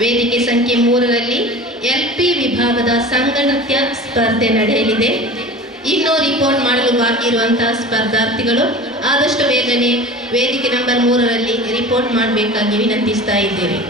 ವೇದಿಕೆ ಸಂಖ್ಯೆ 3ರಲ್ಲಿ LP ವಿಭಾಗದ ಸಂಘ ನೃತ್ಯ ಸ್ಪರ್ಧೆ ನಡೆಯಲಿದೆ. ಇನ್ನೂ ರಿಪೋರ್ಟ್ ಮಾಡಲು ಬಾಕಿ ಇರುವಂತಹ ಸ್ಪರ್ಧಾರ್ಥಿಗಳು ಆದಷ್ಟು ಬೇಗನೆ ವೇದಿಕೆ ನಂಬರ್ 3ರಲ್ಲಿ ರಿಪೋರ್ಟ್ ಮಾಡಬೇಕಾಗಿ ವಿನಂತಿಸ್ತಾ ಇದ್ದೇವೆ.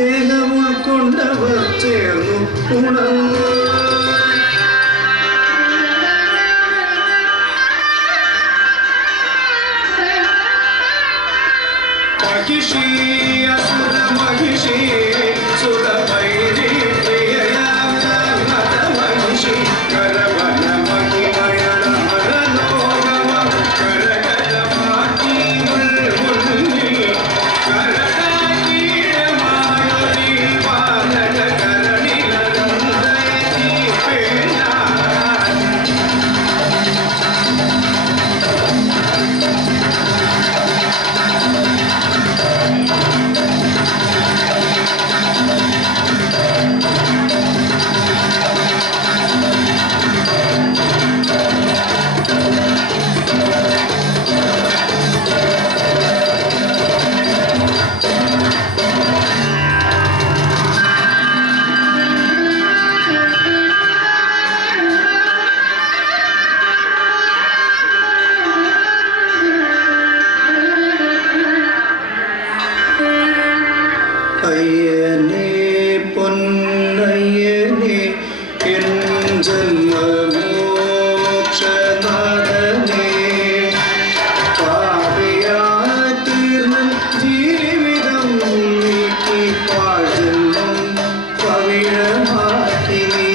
സ്നേഹം ഉൾക്കൊണ്ടവർ ചേർന്നു ഉണർന്നു. महिषी असुर महिषी सुर भैरी प्रिययामत महिषी करवन महिमयण हरलोगम करगल माटी मुल्मुल्ली करकाकीड मायुरी पालक करणिल नंदयती पेना. അയ്യനേ പൊന്നയ്യനേ എൻ ജന്മമോക്ഷനാഥനേ പാപിയായിത്തീർന്ന ജീവിതം നീക്കി പാഴ്ജന്മം പവിഴമാക്കി നീ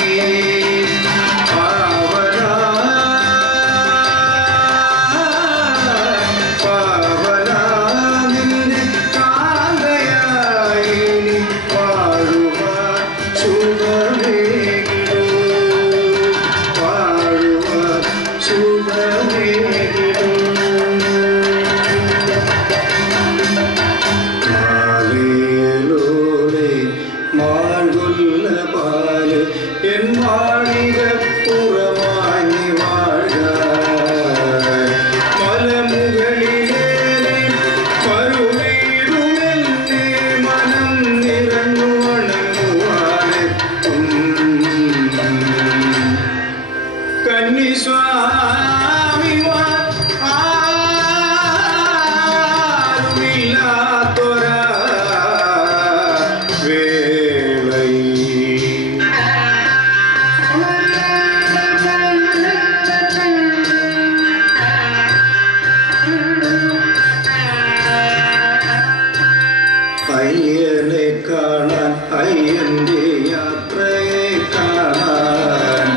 അയ്യനെ കാണാൻ അയ്യന്റെ യാത്രയെ കാണാൻ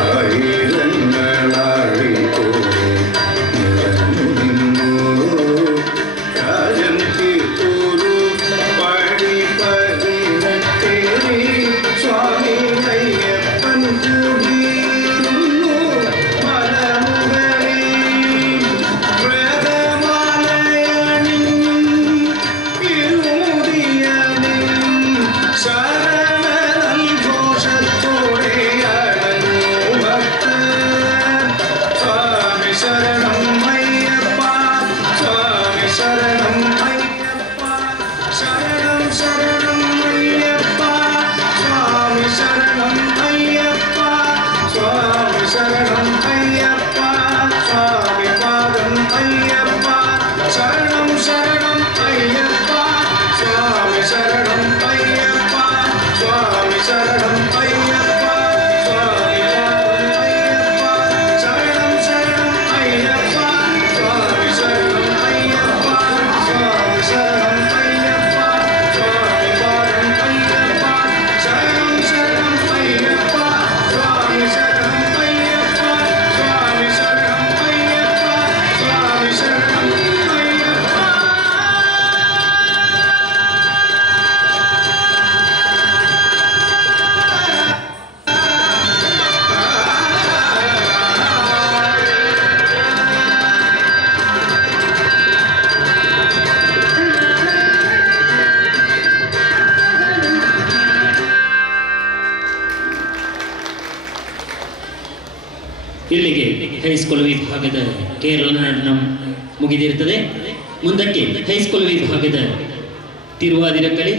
ആയിരങ്ങളായി പോയി നിറഞ്ഞു നിന്നു രാജൻ തീർത്തോരു പടി പതിനെട്ടേറി സ്വാമി അയ്യപ്പൻ കൂടിയിരുന്നു മലമുകളിൽ ಇಲ್ಲಿಗೆ ಹೈಸ್ಕೂಲ್ ವಿಭಾಗದ ಕೇರಳ ಮುಗಿದಿರುತ್ತದೆ. ಮುಂದಕ್ಕೆ ಹೈಸ್ಕೂಲ್ ವಿಭಾಗದ ತಿರುವಾದಿರ ಕಲೆ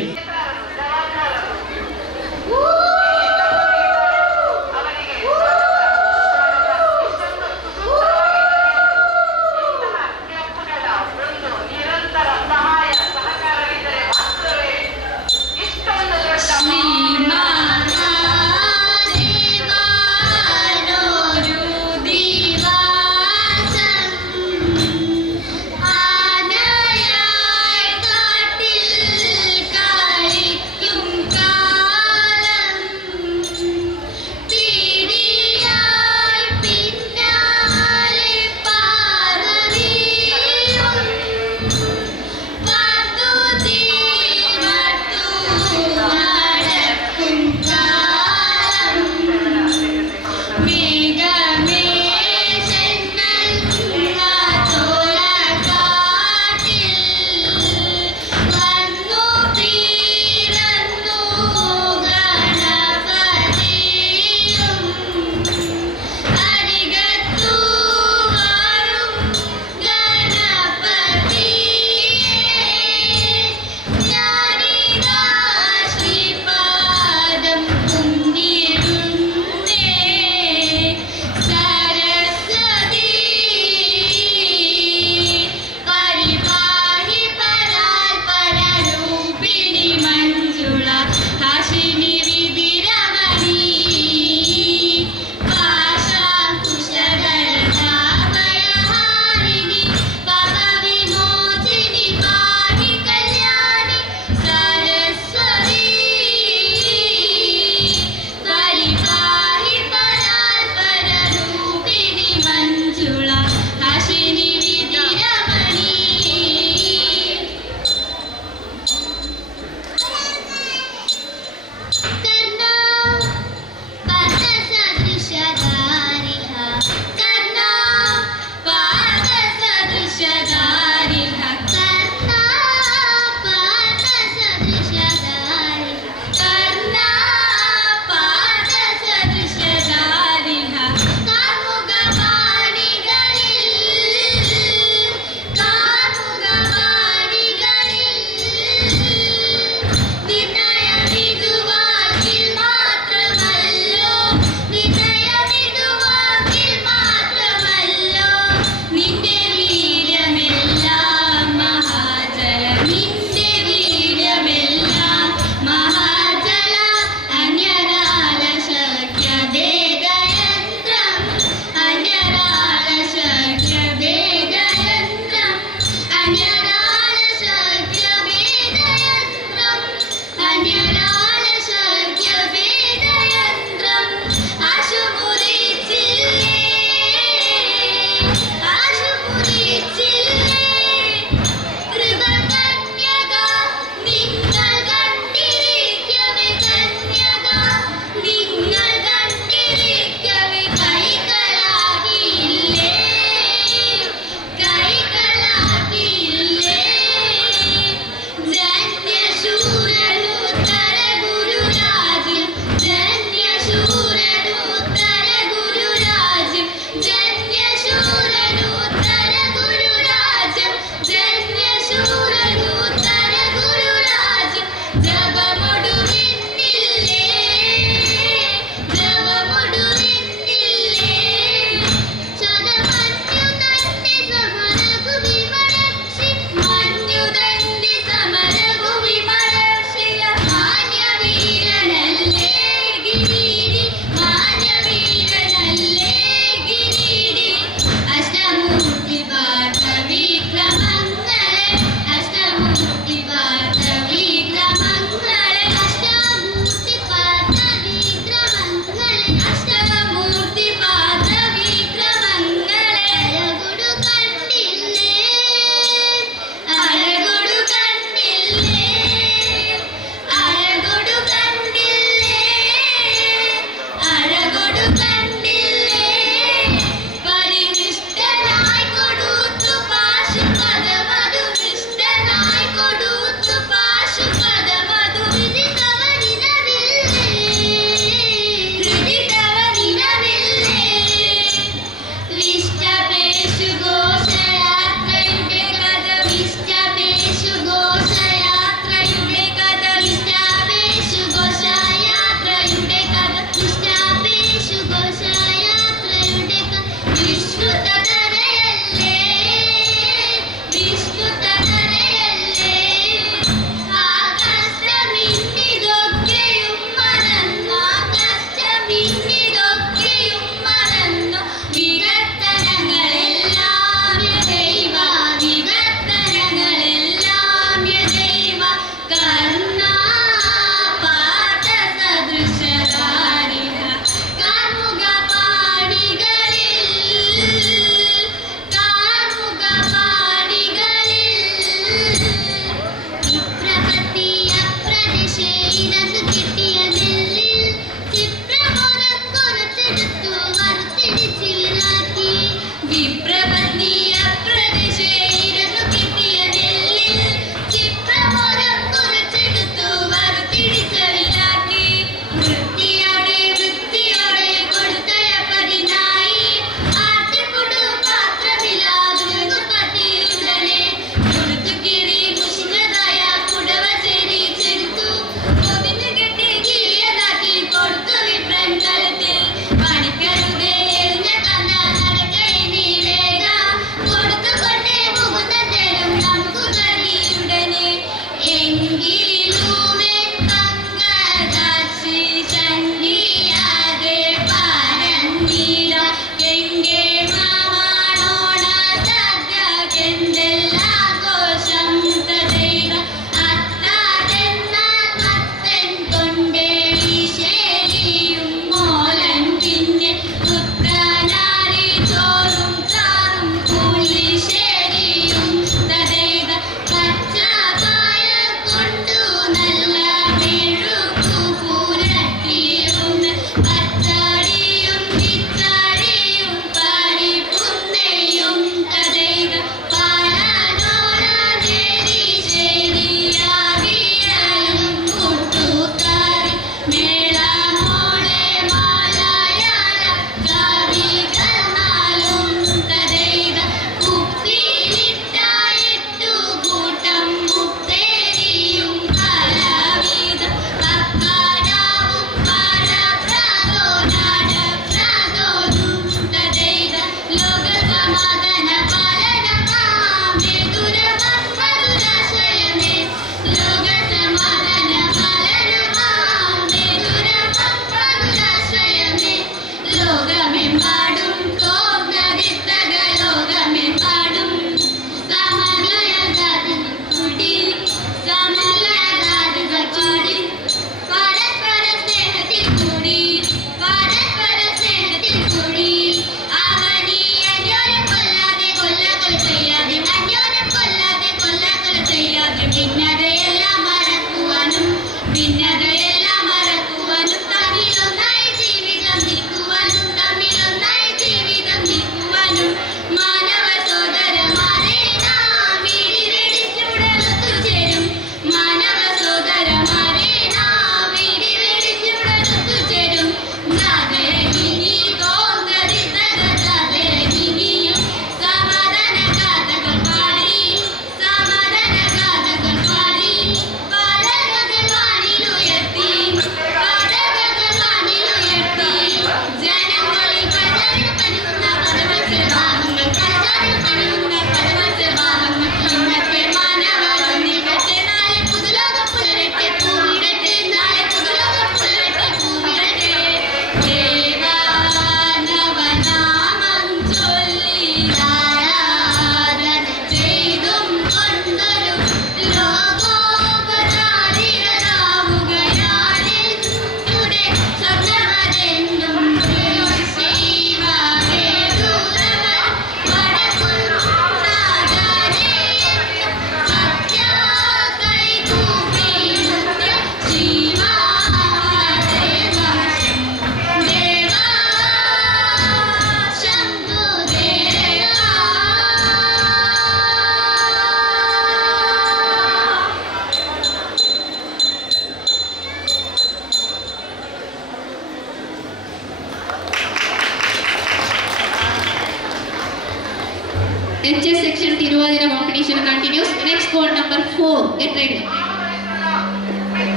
HS section Tiruvadira competition continues. Next board number 4. Get ready.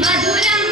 Madhuram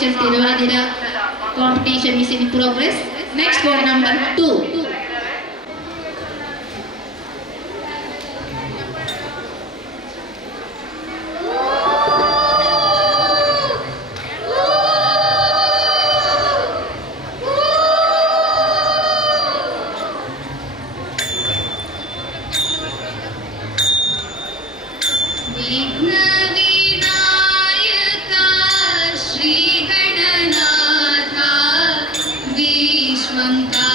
section Tiruvadira competition is in progress. Next board number 2. Vighna Vinayaka Shri Gananatha Vishwamka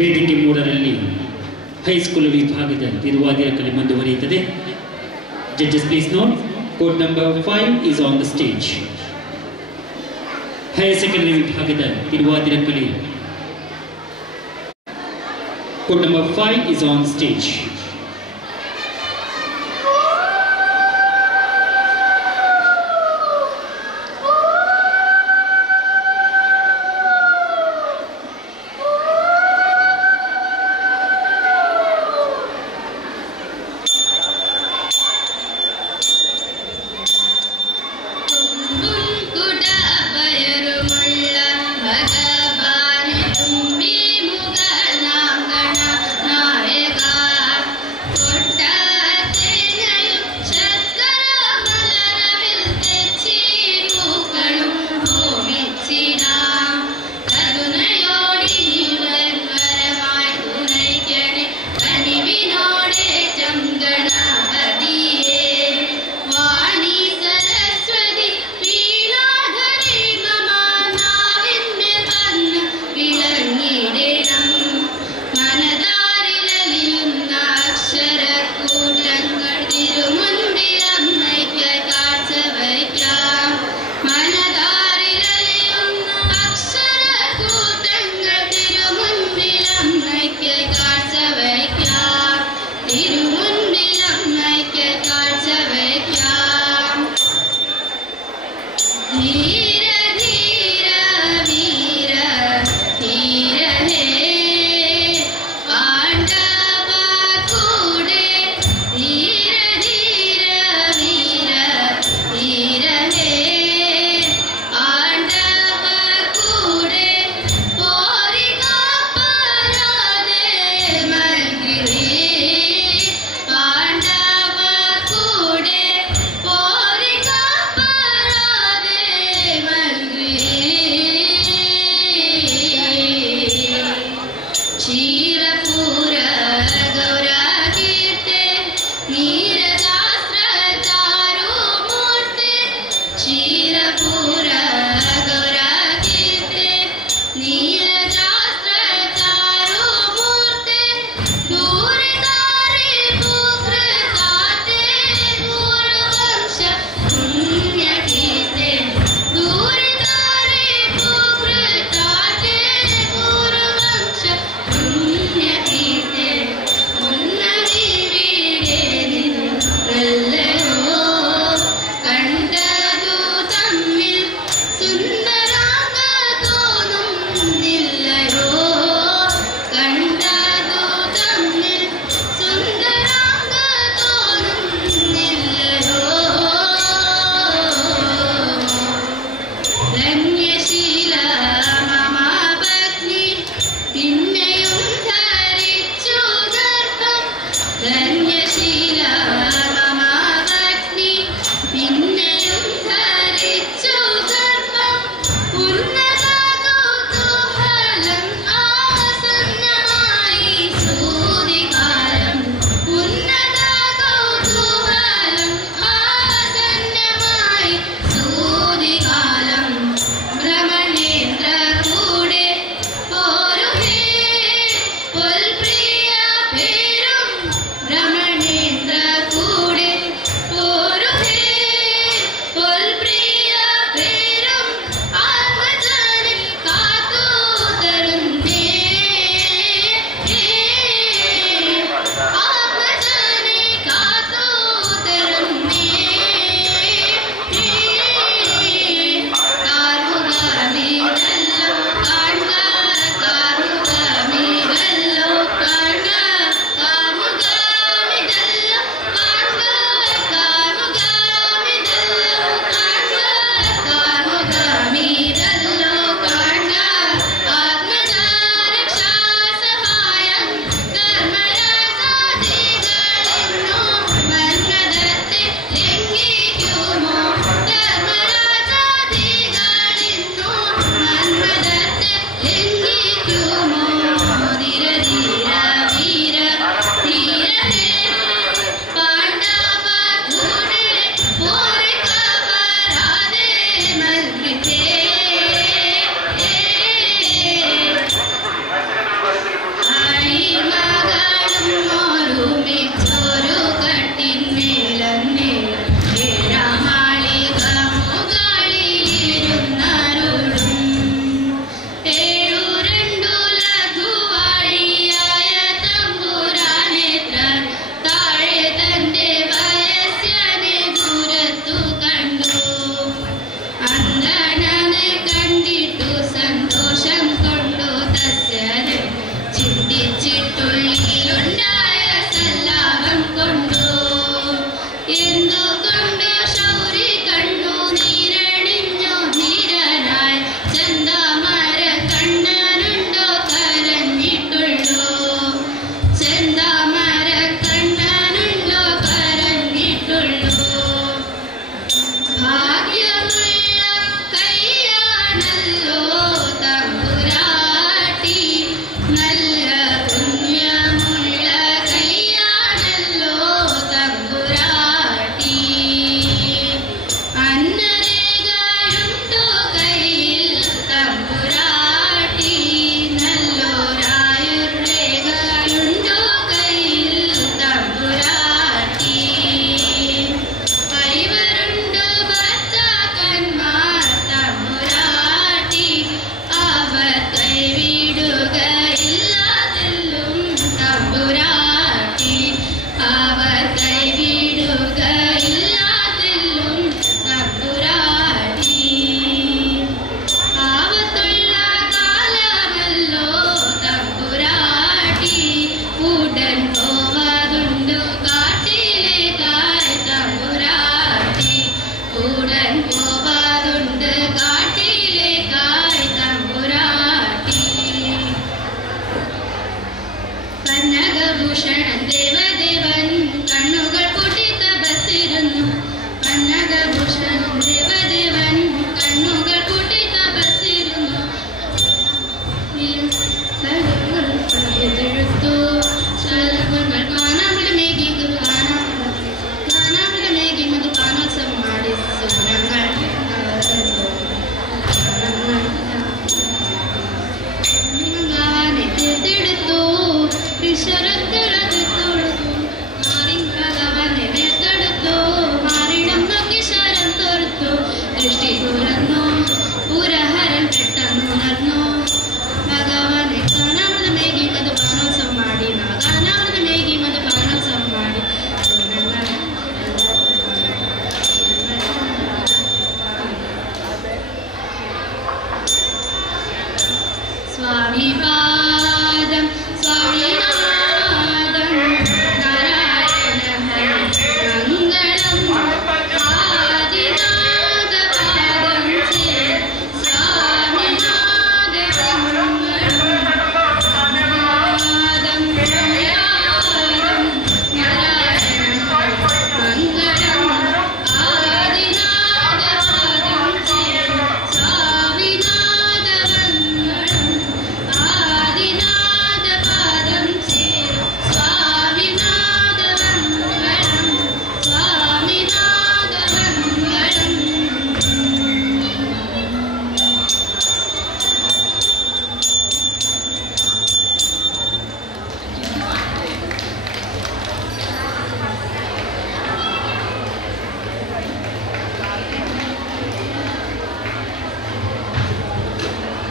ವೇದಿಕೆ 3ರಲ್ಲಿ ಹೈಸ್ಕೂಲ್ ವಿಭಾಗದ ತಿರುವಾದಿರ ಕಲೆ ಮುಂದುವರಿಯುತ್ತದೆ. Judges, please note, court number 5 is on the stage. Higher secondary ವಿಭಾಗದ ತಿರುವಾದಿರ ಕಲೆ court number 5 is on stage. ಭಗವಾನ ತುಂಬಿ ಮುಗನಾಂಗಣ ಕ್ಷೀರಪುರ ಗೌರಕೀರ್ತೆ ನೀರದಾಸ್ತ್ರ ಚಾರು ಮೂರ್ತೆ ಕ್ಷೀರಪುರ ಗೌರಕೀರ್ತೆ ನೀರದಾಸ್ತ್ರ ಚಾರು ಮೂರ್ತೆ ದೂರಿದಾರಿ ಪುತ್ರತಾತೆ ಪೂರ್ವವಂಶ ಪುಣ್ಯಕೀರ್ತೆ ದೂರಿದಾರಿ ಪುತ್ರತಾತೆ ಪೂರ್ವವಂಶ ಪುಣ್ಯಕೀರ್ತೆ ಮುನ್ನರಿ ವೀಡೆ ನಿನ್ನಲ್ಲೋ ಕಂಡದು ತಮ್ಮಿൽ സുന്ദരാംഗ തോന്നും നില്ലയോ കണ്ടതു തമ്മിൽ സുന്ദരാംഗ തോന്നും നില്ലയോ ധന്യശീല മമ പത്നി പിന്നെയും ധരിച്ചു ഗർഭം ധന്യശീല മമ പത്നി പിന്നെയും ധരിച്ചു ഗർഭം ഉന്നത കൗതൂഹലം ആസന്നമായി സൂതികാലം ഉന്നത കൗതൂഹലം ആസന്നമായി സൂതികാലം ഭ്രമണേന്ദ്ര കൂടെ പോരുഹേ പൊൽപ്രിയ പേരും ഭ്രമണേന്ദ്ര കൂടെ പോരുഹേ പൊൽപ്രിയ പേരും ആത്മജനെ കാത്തു തരുന്നേ ആത്മജനെ കാത്തു തരുന്നേ കാർമുകമീരല്ലോ കാൺക കാർമുകമീരല്ലോ കാൺക കാർമുകമീരല്ലോ കാൺക കാർമുകമീരല്ലോ കാൺക കാർമുകമീരല്ലോ കാൺക ആത്മജാരക്ഷാ സഹായം ധർമ്മരാജാദികളിന്നു മന്മഥത്തെ ലംഘിക്കുമോ ധർമ്മരാജാദികളിന്നു മന്മഥത്തെ ലംഘിക്കുമോ ധീര ധീര വീര ധീര ഹേ പാണ്ഡവ കൂടെ പോരെ കവരാതെ മൽകൃതേ ആയി മകളും ഒരുമിച്ചൊരു കട്ടിന്മേലന്നേ ഏഴാമാളിക മുകളിലിരുന്നരുളും ഏഴു രണ്ടു ലഘുവാഴിയായ തമ്പുരാനേത്ര താഴെ തന്റെ വയസ്സനെ ദൂരത്തു കണ്ടു അന്ധനനെ കണ്ടിട്ടു സന്തോഷം കൊണ്ടു തസ്യനെ ചിന്തിച്ചിട്ടുള്ളിലുണ്ടായ സല്ലാപം കൊണ്ടു എന്തുകൊണ്ട് ശൗരി കണ്ണു നീരണിഞ്ഞു ധീരനായി ചന്ദാമര കണ്ണനുണ്ടോ കരഞ്ഞിട്ടുള്ളൂ ചന്ദാമര കണ്ണനുണ്ടോ കരഞ്ഞിട്ടുള്ളൂ ഭാഗ്യമുള്ള കയ്യാണല്ലോ തമ്പുരാട്ടി നല്ല പുണ്യമുള്ള കയ്യാണല്ലോ തമ്പുരാട്ടി അന്നരേഖയുണ്ടോ കയ്യിൽ തമ്പുരാട്ടി നല്ലോരായുർരേഖയുണ്ടോ കയ്യിൽ തമ്പുരാട്ടി ഐവരുണ്ട് ഭർത്താക്കന്മാർ തമ്പുരാട്ടി അവർ കൈവിടുകയില്ലാതെല്ലും തമ്പുരാട്ടി അവർ കൈവിടുകയില്ലാതെല്ലും തമ്പുരാട്ടി ആവത്തുള്ള കാലമല്ലോ തമ്പുരാട്ടി ഉടൻ പോവതുണ്ടു കാട്ടിലേക്കായി തമ്പുരാട്ടി ഉടൻ പോവതുണ്ട് കാട്ടിലേക്കായി തമ്പുരാട്ടി കനകഭൂഷണൻ ദേവദേവൻ കണ്ണുകൾ പൂട്ടി തപസ്സിരുന്നു കനകഭൂഷണൻ ദേവദേവൻ കണ്ണുകൾ പൂട്ടി തപസ്സിരുന്നു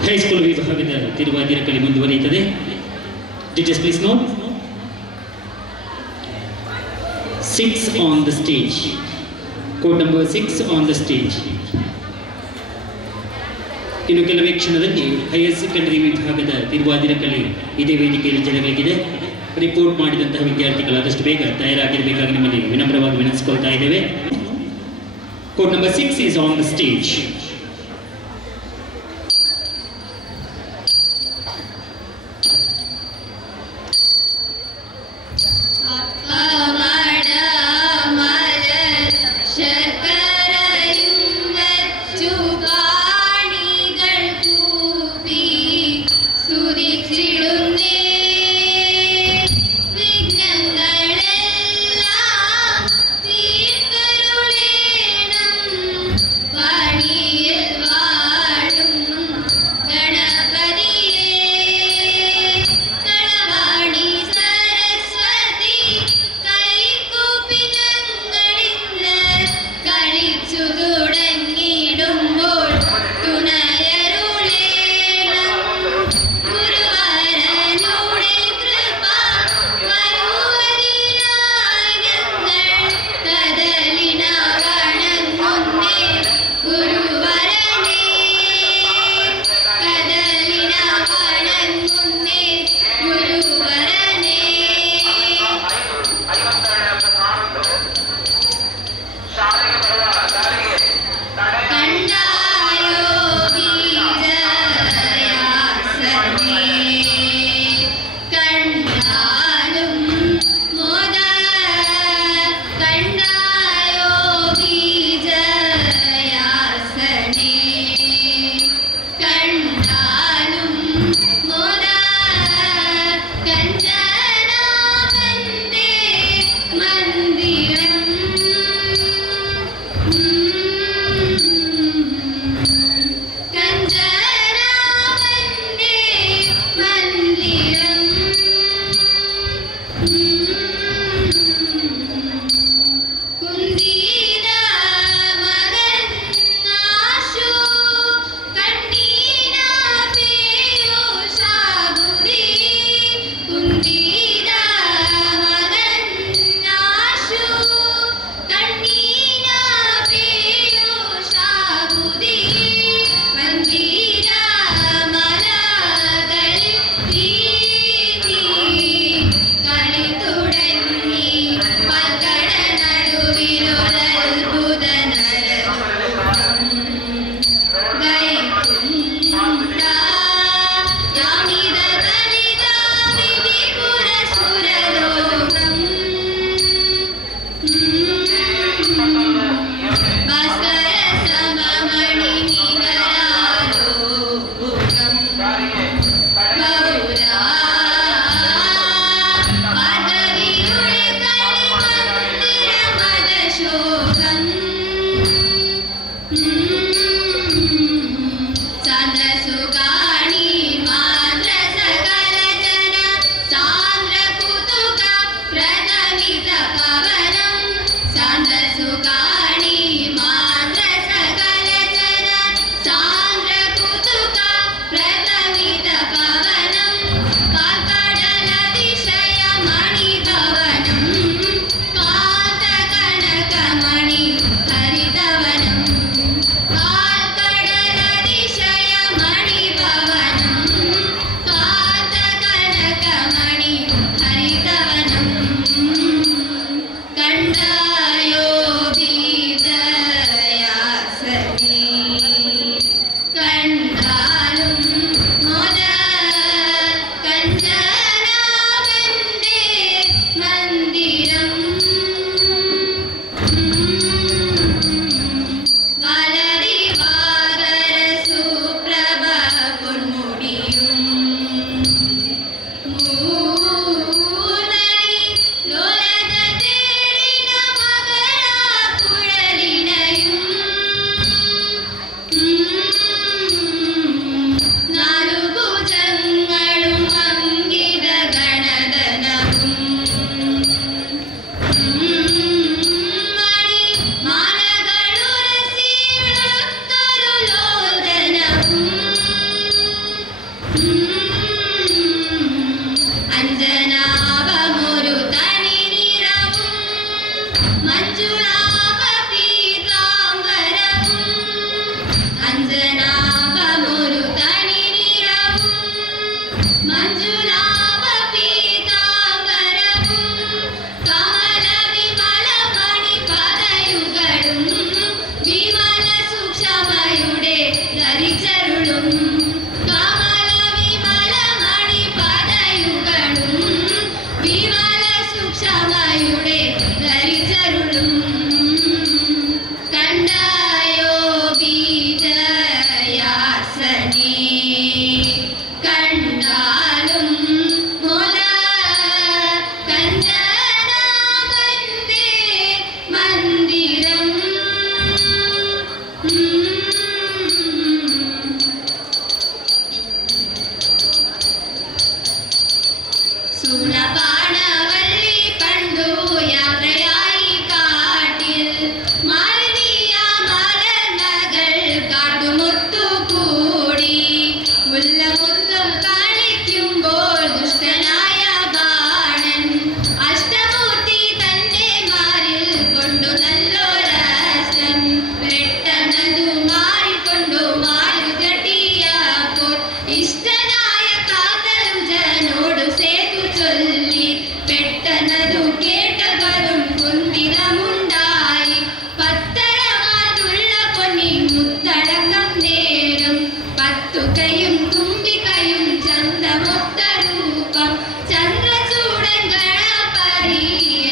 ಹೈಸ್ಕೂಲ್ ವಿಭಾಗದ ತಿರುವಾದಿರ ಕಲೆ ಮುಂದುವರಿಯುತ್ತದೆ. Judges please note. 6 on the stage. Code number 6 on the stage. ಇನ್ನು ಕೆಲವೇ ಕ್ಷಣದಲ್ಲಿ ಹೈಯರ್ ಸೆಕೆಂಡರಿ ವಿಭಾಗದ ತಿರುವಾದಿರ ಕಲೆ ಇದೇ ವೇದಿಕೆಯಲ್ಲಿ ಜರುಗಲಿದೆ. ರಿಪೋರ್ಟ್ ಮಾಡಿದಂತಹ ವಿದ್ಯಾರ್ಥಿಗಳು ಆದಷ್ಟು ಬೇಗ ತಯಾರಾಗಿರಬೇಕಾಗಿ ನಿಮ್ಮಲ್ಲಿ ವಿನಮ್ರವಾಗಿ ವಿನಂತಿಸಿಕೊಳ್ತಾ ಇದ್ದೇವೆ. Code number 6 is on the stage. തുണപാണവല്ലി പണ്ടു യാത്രയായി കാട്ടിൽ മാലിന്യ മലർമകൾ കാട്ടുമുത്തു കൂടി മുല്ലമുത്തും കളിക്കുമ്പോൾ ദുഷ്ടനായ ബാണൻ അഷ്ടമൂർത്തി തന്റെ മാറിൽ കൊണ്ടു നല്ലൊരസ്ത്രം പെട്ടെന്നതു മാറിക്കൊണ്ടു മാറുകട്ടിയപ്പോൾ ഇഷ്ടനായ കാതലുജനോട് സേതു ചൊല്ലി പെട്ടെന്നതു കേട്ടവരും കുന്തിതമുണ്ടായി പത്തരമാതുള്ള പൊന്നി മുത്തടക്കം നേരും പത്തുകയും തുമ്പികയും ചന്തമൊത്ത രൂപം ചന്ദ്രചൂടൻ ഗണപതി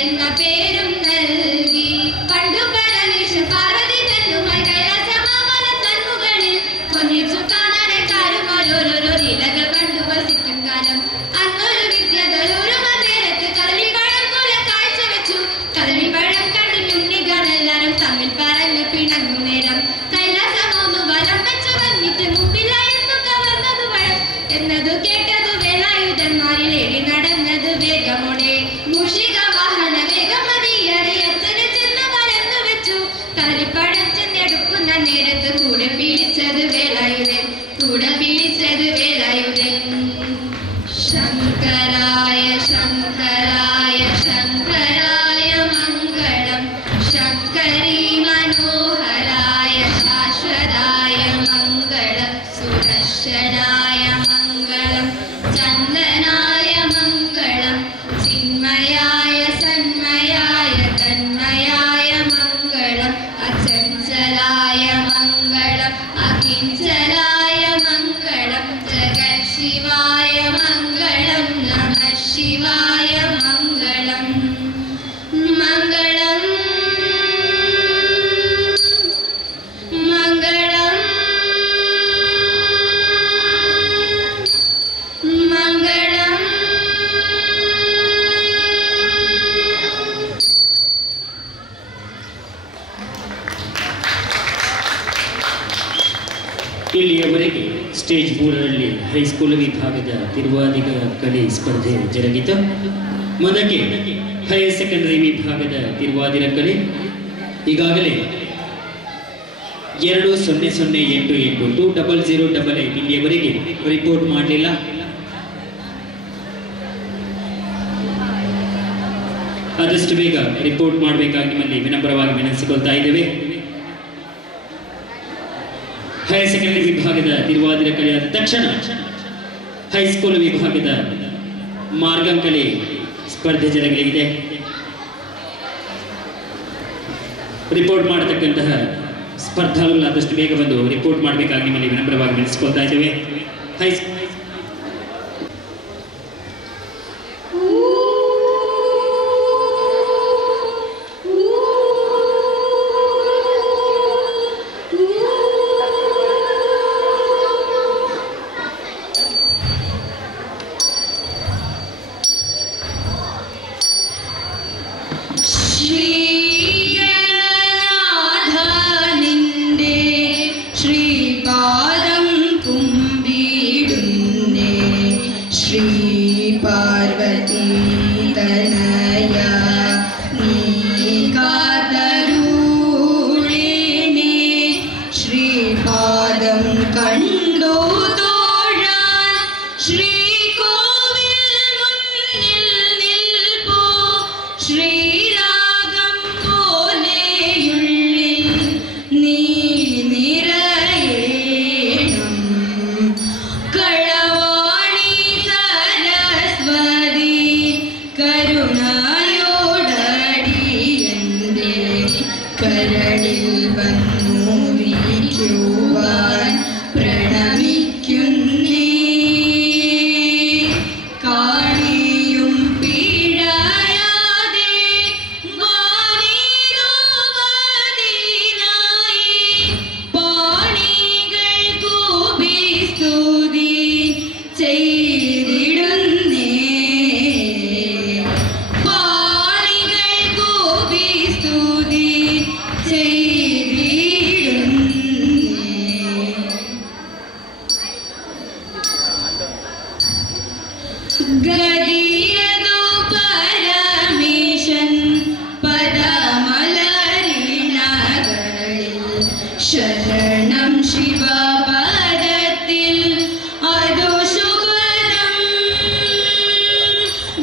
എന്ന പേരും നൽകി പണ്ടു പരമേശ്വര പാർവതി തന്നുമായി കൈലാസമാമല തന്മുകളിൽ പൊന്നിച്ചു കാണാനെ കാരുമോരോരോ ലീലകൾ കണ്ടു വസിക്കും കാലം അന്നൊരു വിദ്യതയൊരു നേരത്ത് കദളിപ്പഴം പോലെ കാഴ്ച വെച്ചു കദളിപ്പഴം കണ്ടിട്ടും നിഗണെല്ലാരും തമ്മിൽ പറഞ്ഞു പിണങ്ങും നേരം കൈലാസമൊന്നു വലം വെച്ചു വന്നിട്ട് മുമ്പിലായിരുന്നു കവർന്നത് പഴം എന്നതു കേട്ടതു വേലായുധന്മാരിലേറി നടന്നത് വേഗമോടെ മൂഷിക വാഹന വേഗമതിയേറി അച്ഛനെ ചെന്ന് വലന്നു വെച്ചു കദളിപ്പഴം ചെന്നെടുക്കുന്ന നേരത്ത് കൂടെ പിടിച്ചത് വേലായുധൻ ശങ്കരായ ശങ്കരായ ശങ്കരായ മംഗളം ശങ്കരീ മനോഹരായ ശാശ്വതായ മംഗളം സുദർശനായ മംഗളം ചന്ദനായ മംഗളം ചിന്മയായ സന്മയായ തന്മയായ മംഗളം അചഞ്ചലായ മംഗളം അകിഞ്ചലായ മംഗളം ജഗത് ശിവായ മംഗളം നമഃ ശിവായ മംഗളം മംഗളം മംഗളം മംഗളം ಇಲ್ಲಿಯವರೆಗೆ ಸ್ಟೇಜ್ 3ರಲ್ಲಿ ಹೈಸ್ಕೂಲ್ ವಿಭಾಗದ ತಿರುವಾದಿಗ ಕಲೆ ಸ್ಪರ್ಧೆ ಜರುಗಿತು. ಮುಂದಕ್ಕೆ ಹೈಯರ್ ಸೆಕೆಂಡರಿ ವಿಭಾಗದ ತಿರುವಾದಿರ ಕಲೆ ಈಗಾಗಲೇ 2008820088 ಇಲ್ಲಿಯವರೆಗೆ ರಿಪೋರ್ಟ್ ಮಾಡಲಿಲ್ಲ. ಆದಷ್ಟು ಬೇಗ ರಿಪೋರ್ಟ್ ಮಾಡಬೇಕಾಗಿ ನಿಮ್ಮಲ್ಲಿ ವಿನಮ್ರವಾಗಿ ವಿನಂತಿಸಿಕೊಳ್ತಾ ಇದ್ದೇವೆ. ಹೈಯರ್ ಸೆಕೆಂಡರಿ ವಿಭಾಗದ ತಿರುವಾದಿರ ಕಲೆಯಾದ ತಕ್ಷಣ ಹೈಸ್ಕೂಲ್ ವಿಭಾಗದ ಮಾರ್ಗಂ ಕಲೆ ಸ್ಪರ್ಧೆ ಜರುಗಲಿದೆ. ರಿಪೋರ್ಟ್ ಮಾಡತಕ್ಕಂತಹ ಸ್ಪರ್ಧಾಳುಗಳು ಆದಷ್ಟು ಬೇಗ ಬಂದು ರಿಪೋರ್ಟ್ ಮಾಡಬೇಕಾಗಿ ನಿಮ್ಮಲ್ಲಿ ವಿನಮ್ರವಾಗಿ ವಿನಂತಿಸಿಕೊಳ್ತಾ ಇದ್ದೇವೆ. ശ്രീപാദം കുമ്പിടും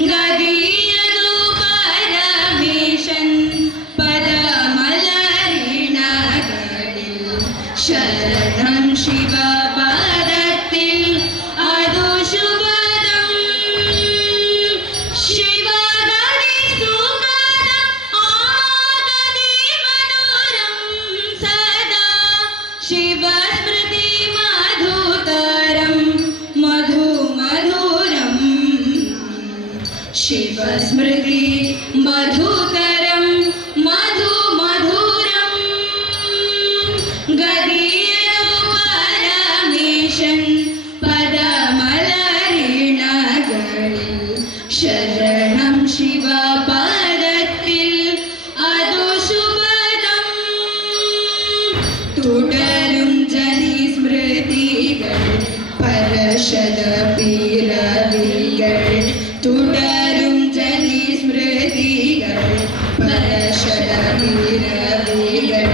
ഗതിയതു പരമേശൻ പദമലരിണകളിൽ ശരണം ശിവപദത്തിൽ അതു ശുഭദം ശിവഗതി സുഖദം ആഗതി മധുരം സദാ ശിവസ്മൃതി മധുതരം മധുരം ശിവസ്മൃതി മധുതരം മധുരം ഗതിയതു പരമേശൻ പദമലരിണകളിൽ ശരണം ശിവപദത്തിൽ അതു ശുഭദം തുടരും ജനിസ്മൃതികൾ പരശത പിറവികൾ തുടരും ജനിസ്മൃതികൾ പരശത പിറവികൾ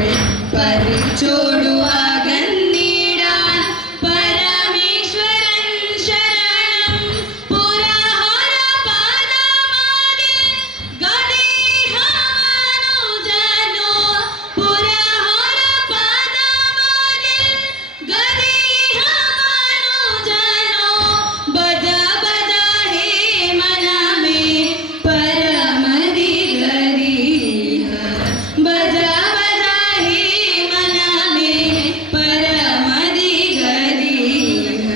പരിച്ചോടു അകന്നിടാൻ പരമേശ്വരൻ ശരണം പുരഹര പദമതിൽ ഗതിഹമനുജനോ പുരഹര പദമതിൽ ഗതിഹമനുജനോ ബജ ബജ ഹേ മനമേ പരമതി ഗതിഹ ബജ ബജ ഹേ മനമേ പരമതി ഗതിഹ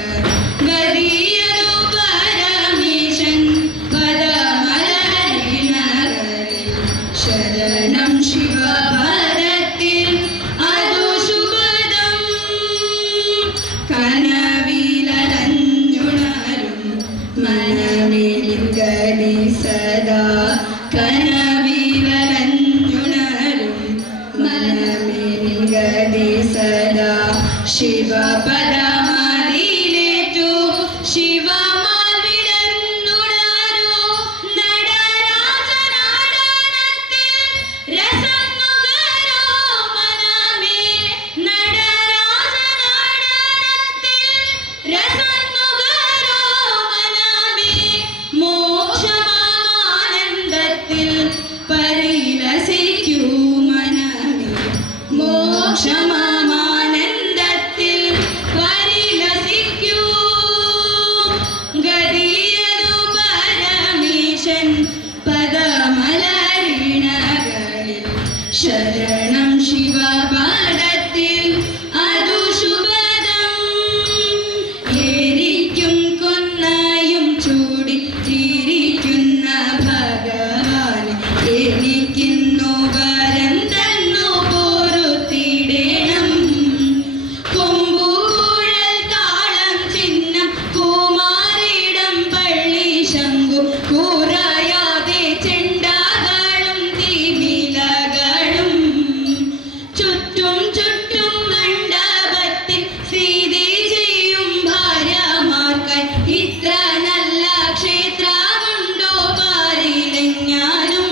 ഗതിയതു പരമേശൻ പദമലരിണകളിൽ ശരണം ശിവപദത്തിൽ അതു ശുഭദം കനവിലരഞ്ഞുണരും മനമേലിൻ ഗതി സദാ കനവിലരഞ്ഞുണരും മനമേലിൻ ഗതി സദാ ശിവപദമതിലേറ്റു ശിവമാൽ വിടന്നുണരൂ നടരാജനാടനത്തിൽ രസം നുകരോ മനമേ നടരാജനാടനത്തിൽ രസം നുകരോ മനമേ മോക്ഷമാനന്ദത്തിൽ പരിലസിക്കൂ മനമേ മോക്ഷമാനന്ദത്തിൽ പരിലസിക്കൂ ഗതിയതു പരമേശൻ പദമലരിണകളിൽ ശരണം ശിവപദത്തിൽ അതു ശുഭദം ഏരിക്കും കൊന്നയും ചൂടി തിരിക്കുന്ന ഭഗവാൻ എനിക്കിന്നു വരം തന്നു പൊറുത്തിടേണം കൊമ്പുകുഴൽ താളം ചിഹ്നം കുമാരിടം പള്ളി ശംഖു കൂറയാതെ ചെണ്ടകളും തിമിലകളും ചുറ്റും ചുറ്റും മണ്ഡപത്തിൽ സ്ഥിതി ചെയ്യും ഭാര്യമാർക്കായി ഇത്ര നല്ല ക്ഷേത്രമുണ്ടോ പാരിലെങ്ങാനും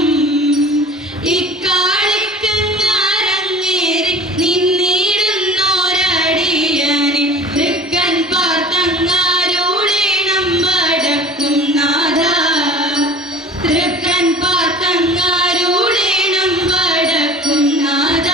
ഇക്കാളിക്കങ്ങാരങ്ങേറി നിന്നിടുന്നോരടിയനെ തൃക്കൻ പാർത്തങ്ങാരൂടേണം വടക്കും നാഥ തൃക്കൻ പാർത്തങ്ങാരൂടേണം വടക്കും നാഥ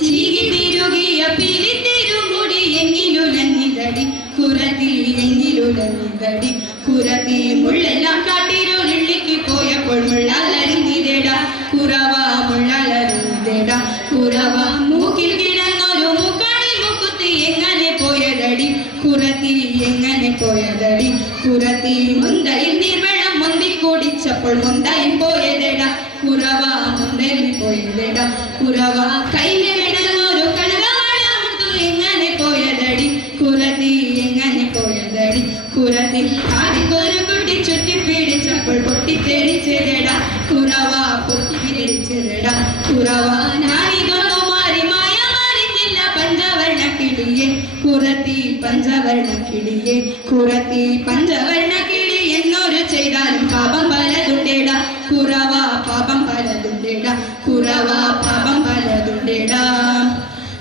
ചീകി തിരുകിയ പിരിത്തിരുമുടി എങ്ങിലുലഞ്ഞിതടി കുറതി എങ്ങിലുലഞ്ഞിതടി കുറതി മുള്ളെല്ലാം കാട്ടിരുള്ളിക്ക് പോയപ്പോൾ മുള്ളലരിഞ്ഞിതേടാ കുറവ മുള്ളലരിഞ്ഞിതേടാ കുറവ മൂക്കിൽ കിടന്നൊരു മുക്കണി മുക്കുത്തി എങ്ങനെ പോയതടി കുറത്തി എങ്ങനെ പോയതടി കുറത്തി മുന്തയിൽ നീർവെള്ളം മുന്തി കുടിച്ചപ്പോൾ മുന്തയിൽ പോയതേടാ കുറവ മുന്തയിൽ പോയതേടാ കുറവ കൈമേൽ കിടന്നൊരു കനകാമുത്തു എങ്ങനെ പോയതടി കുറത്തി എങ്ങനെ പോയതടി കുറത്തി ആടിക്കൊരു കുട്ടി ചുറ്റി പിടിച്ചപ്പോൾ പൊട്ടിത്തെറിച്ചതേടാ കുറവ പൊട്ടിപ്പിടിച്ചതേടാ കുറവ നാരികൊന്നു മാറി മായ മാറിഞ്ഞില്ല പഞ്ചവർണ്ണ കിളിയെ കുറത്തി പഞ്ചവർണ്ണ കിളിയെ കുറത്തി പഞ്ചവർണ്ണ കിളി എന്നൊരു ചെയ്താലും പാപം പലതുണ്ടേടാ കുറവ പാപം പലതുണ്ടേടാ കുറവ പാപം പലതുണ്ടേടാ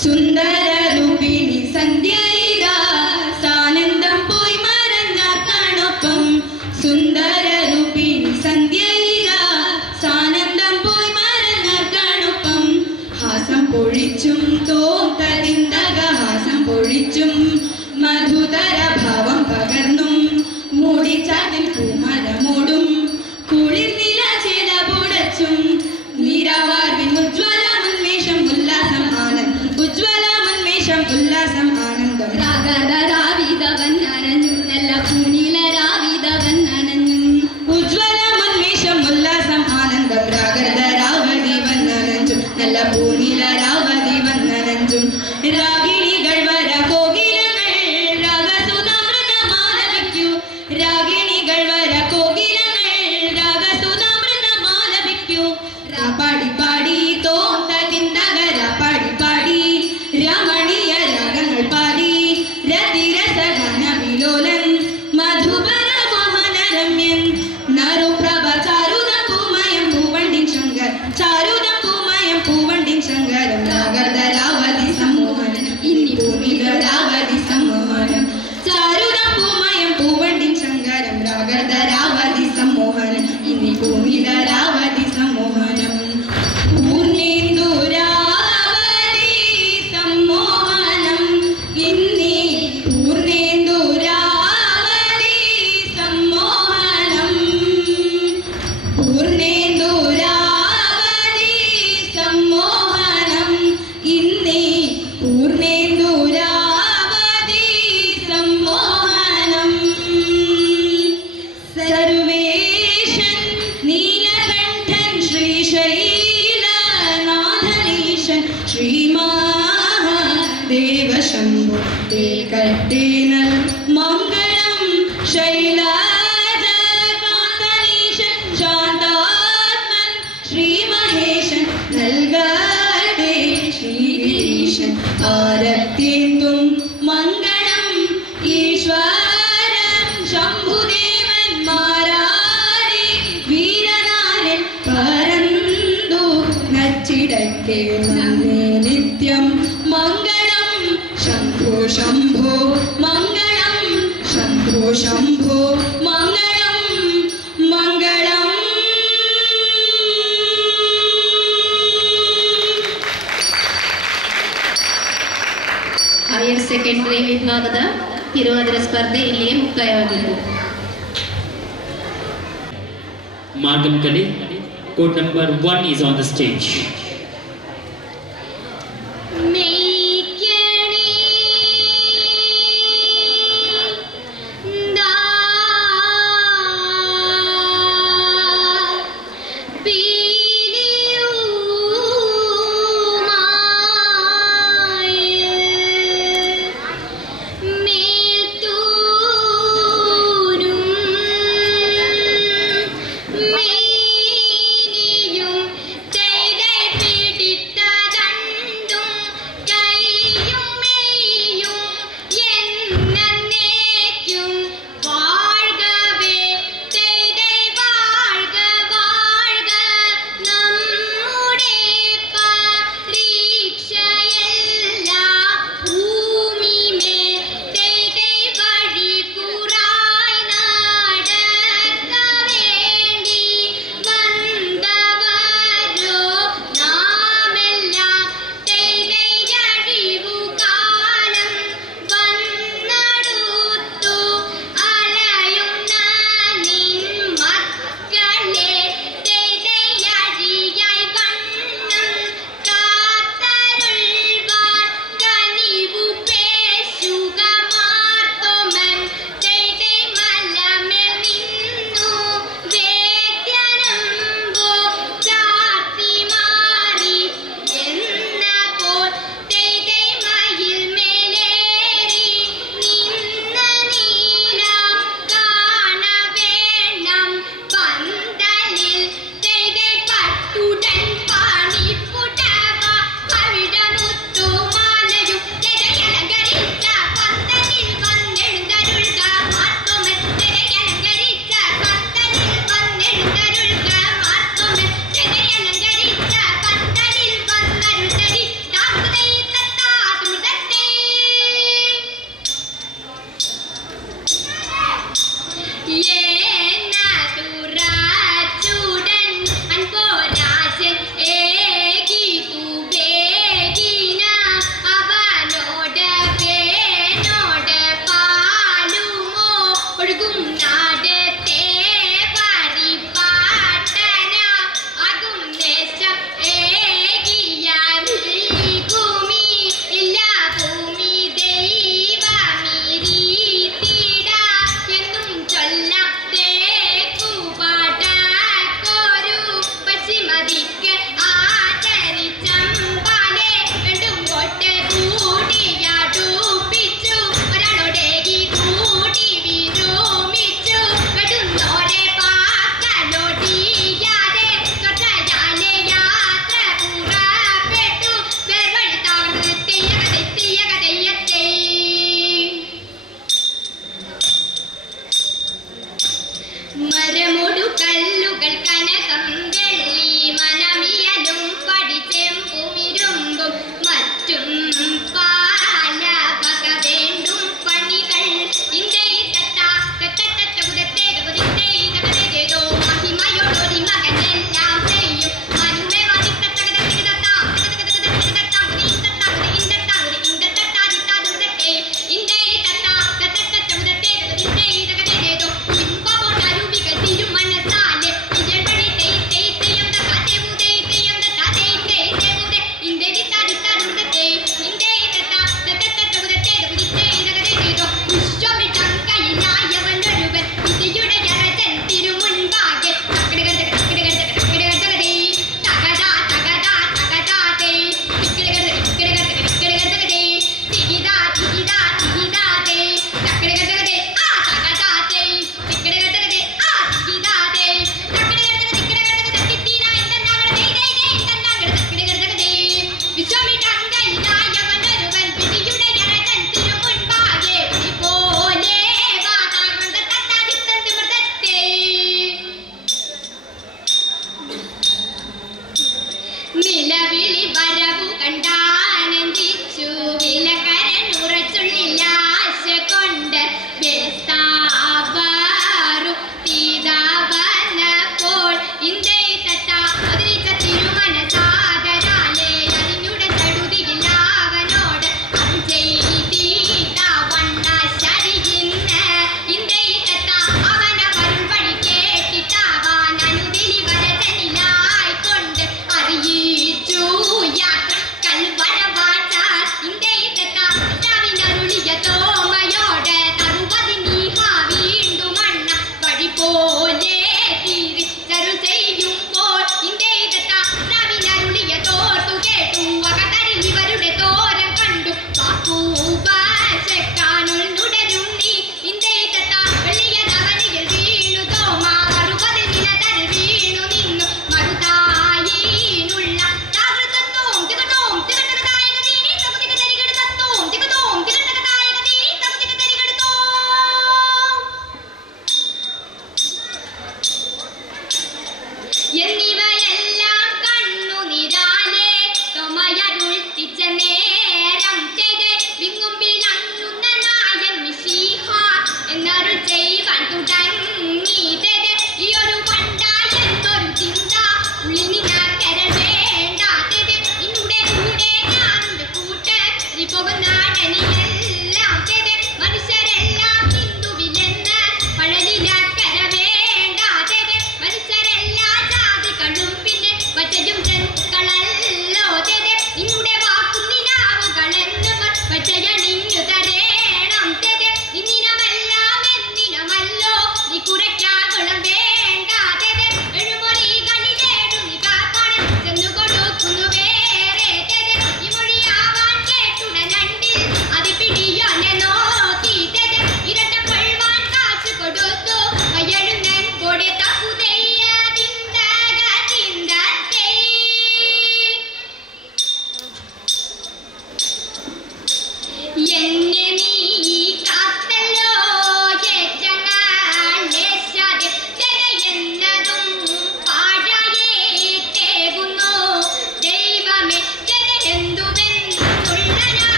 സുന്ദര രൂപിണി സന്ധ്യ ഇതാ സാനന്ദം പോയി മറഞ്ഞ തണുപ്പം സുന്ദര പൊഴിച്ചും തോന്തതിന്തകഹാസം പൊഴിച്ചും മധുതര ഭാവം പകർന്നും മൂടിച്ചാതിൽ പൂമരമോടും കുളിർനില ചില പൊടച്ചും നിരവാർവിൻ ഉജ്ജ്വലമുന്മേഷം ഉല്ലാസം ആനന്ദം ഉജ്ജ്വലമുന്മേഷം ഉല്ലാസം ആനന്ദം രാഗധരാവിധവൻ നനഞ്ഞു നല്ല പൂനിലരാവിധവൻ നനഞ്ഞു ഉജ്ജ്വലമുന്മേഷം ഉല്ലാസം ആനന്ദം രാഗധരാവതി വന്നനഞ്ചും നല്ല പൂനിലരാവതി വന്നനഞ്ചും രാഗിണികൾ വര കോകിലങ്ങൾ രാഗസുധാമൃതമാലപിക്കൂ രാഗിണികൾ വര കോകിലങ്ങൾ രാഗസുധാമൃതമാലപിക്കൂ പാടി പാടി തോന്തതിന്തകര പാടി പാടി രമണീയ രാഗങ്ങൾ പാടി രതിരസഗാന വിലോലൻ മധുബര മോഹനരമ്യൻ നറുപ്രഭ ചാരുദം പൂമയം പൂവണ്ടിൻ ശങ്കർ ചാരുദം പൂമയം പൂവണ്ടിൻ ശങ്കരം രാഗധരാവതി സമ്മോഹനം ഇന്നി ഭൂമിധരാവതി സമ്മോഹനം ചാരുദം പൂമയം പൂവണ്ടിൻ ശങ്കരം രാഗധരാവതി സമ്മോഹനം ഇന്നി ഭൂമിധരാവതി സമ്മോഹനം പൂർണേന്ദുരാവതി സമ്മോഹനം ഇന്നി പൂർണേന്ദുരാവതി സമ്മോഹനം പൂർണേന്ദുരാവതി സമ്മോഹനം ഇന്നി പൂർണേന്ദുരാവതി സമ്മോഹനം സർവേശൻ നീലകണ്ഠൻ ശ്രീശൈലനാഥനീശൻ ശ്രീമഹാദേവ ശംഭോ കട്ടേനൽ മംഗളം ശൈലജകാന്തനീശൻ ശാന്താത്മൻ ശ്രീമഹേശൻ നൽകട്ടെ ശ്രീഗിരീശൻ ആരത്യേന്തും മംഗളം ഈശ്വരൻ ശംഭുദേവൻ മാരാരി വീരനാരൻ പരന്തു നച്ചിടക്കെ നന്ദി നിത്യം മംഗളം ശംഭോ ശംഭോ മംഗളം ശംഭോ ശംഭോ മംഗളം മംഗളം ಹೈಯರ್ ಸೆಕೆಂಡರಿ ವಿಭಾಗದ ತಿರುವಾದಿರ ಸ್ಪರ್ಧೆ ಇಲ್ಲಿಯೇ ಮುಕ್ತಾಯವಾಗಿತ್ತು. Margam Kali, court number 1 is on the stage. Thank you.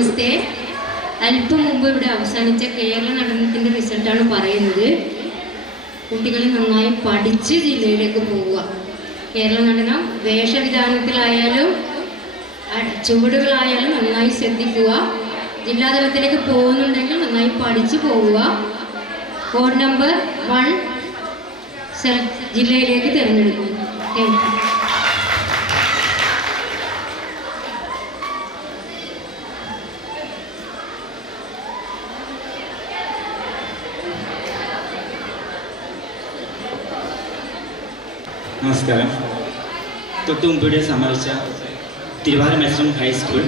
നമസ്തേ. അല്പം മുമ്പ് ഇവിടെ അവസാനിച്ച കേരള നടനത്തിൻ്റെ റിസൾട്ടാണ് പറയുന്നത്. കുട്ടികൾ നന്നായി പഠിച്ച് ജില്ലയിലേക്ക് പോവുക. കേരള നടനം വേഷവിധാനത്തിലായാലും ചുവടുകളായാലും നന്നായി ശ്രദ്ധിക്കുക. ജില്ലാതലത്തിലേക്ക് പോകുന്നുണ്ടെങ്കിൽ നന്നായി പഠിച്ചു പോവുക. കോഡ് നമ്പർ 1 ജില്ലയിലേക്ക് തിരഞ്ഞെടുക്കും. നമസ്കാരം. തൊട്ട് മുമ്പിടെ സമാപിച്ച തിരുവാതിര മത്സരം ഹൈസ്കൂൾ.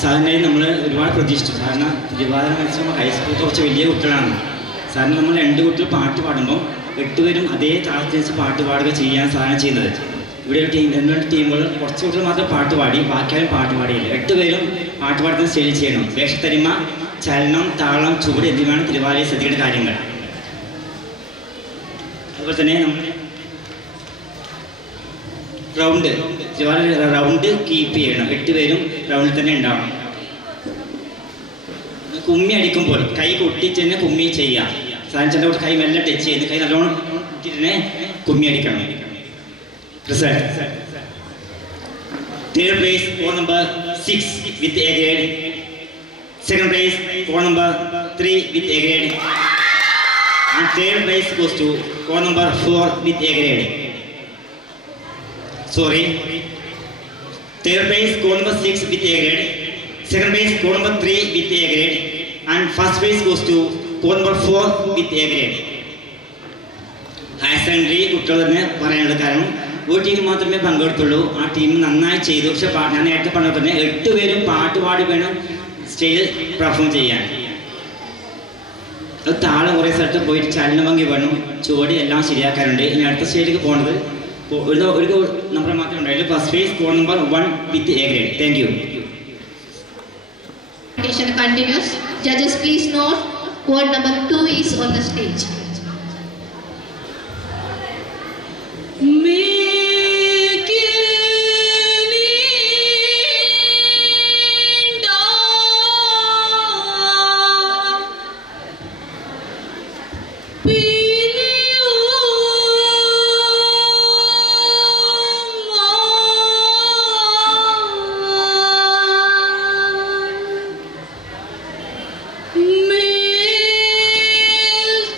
സാധാരണയായി നമ്മൾ ഒരുപാട് പ്രതീക്ഷിച്ചു. സാധാരണ തിരുവാതിര മത്സരം ഹൈസ്കൂൾ കുറച്ച് വലിയ കുട്ടികളാണ്. സാധാരണ നമ്മൾ 2 കുട്ടികൾ പാട്ട് പാടുമ്പോൾ 8 പേരും അതേ താളത്തിനനുസരിച്ച് പാട്ട് പാടുക ചെയ്യാൻ സാധനം ചെയ്യുന്നത്. ഇവിടെ 2 ടീമുകൾ കുറച്ച് കുട്ടികൾ മാത്രം പാട്ട് പാടി, ബാക്കിയാരും പാട്ട് പാടിയില്ല. 8 പേരും പാട്ട് പാടുന്ന സ്റ്റേജ് ചെയ്യണം. വേഷത്തരിമ, ചലനം, താളം, ചുവട് എന്നിവയാണ് തിരുവാതിരയിൽ ശ്രദ്ധിക്കേണ്ട കാര്യങ്ങൾ. അതുപോലെ തന്നെ നമ്മൾ റൗണ്ട് കീപ്പ് ചെയ്യണം. 8 പേരും റൗണ്ടിൽ തന്നെ ഉണ്ടാവണം. കുമ്മി അടിക്കുമ്പോൾ കൈ കൊട്ടിച്ച് തന്നെ കുമ്മി ചെയ്യാം. സാധനം ചില കൈ മെല്ലെ ടച്ച് ചെയ്ത് കൈ നല്ലോണം കുട്ടിട്ട് തന്നെ കുമ്മി അടിക്കണം. Third place for number 6 with A grade. Second place for number 3 with A grade. And third place goes to for number 4 with A grade. Sorry. Third place for number 6 with A grade. Second place for number 3 with A grade. And first place goes to for number 4 with A grade. Higher secondary കുട്ടികൾ തന്നെ പറയാനുള്ള കാരണം ഒരു team മാത്രമേ പങ്കെടുത്തുള്ളൂ. ആ team നന്നായി ചെയ്തു. പക്ഷെ ഞാൻ നേരത്തെ പറഞ്ഞ തന്നെ 8 പേരും പാട്ട് പാടി വേണം സ്റ്റേജിൽ പെർഫോം ചെയ്യാൻ. അത് താളം കുറേ സ്ഥലത്ത് പോയിട്ട് ചലനഭംഗി വേണം, ചുവടി എല്ലാം ശരിയാക്കാറുണ്ട്. ഇനി അടുത്ത സ്റ്റേജിലേക്ക് പോകുന്നത് ഒരു നമ്പർ മാത്രമേ ഉണ്ടായില്ല. First phase code number 1 with A grade. Thank you. Continues. Judges, please note, code number 2 is on the stage.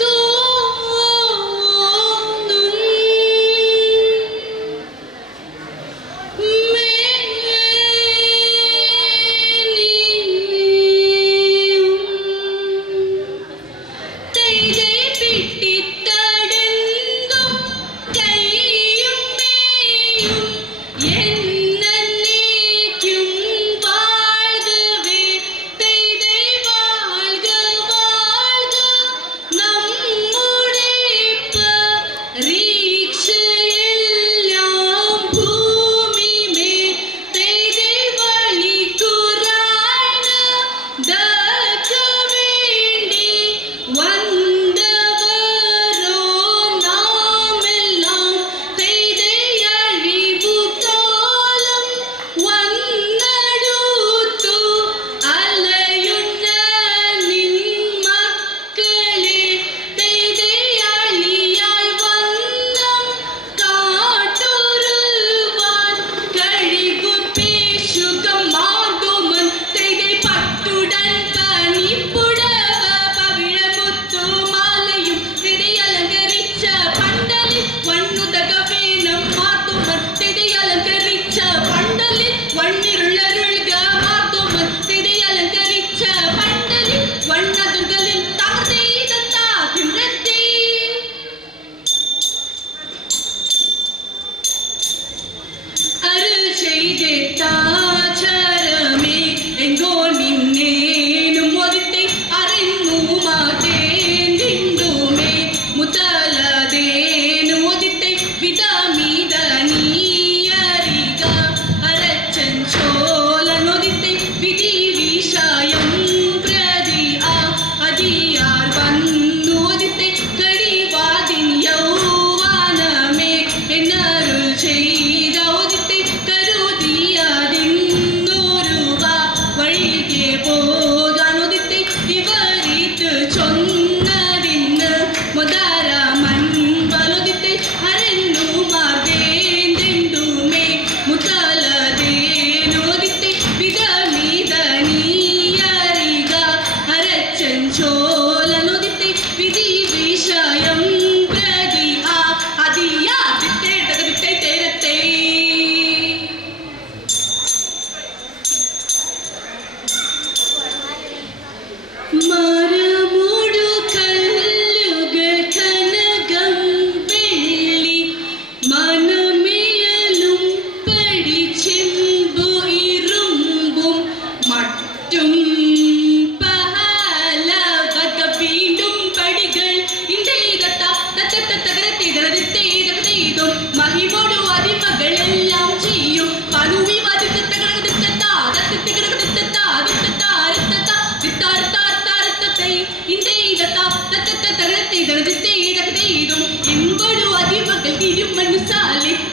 तो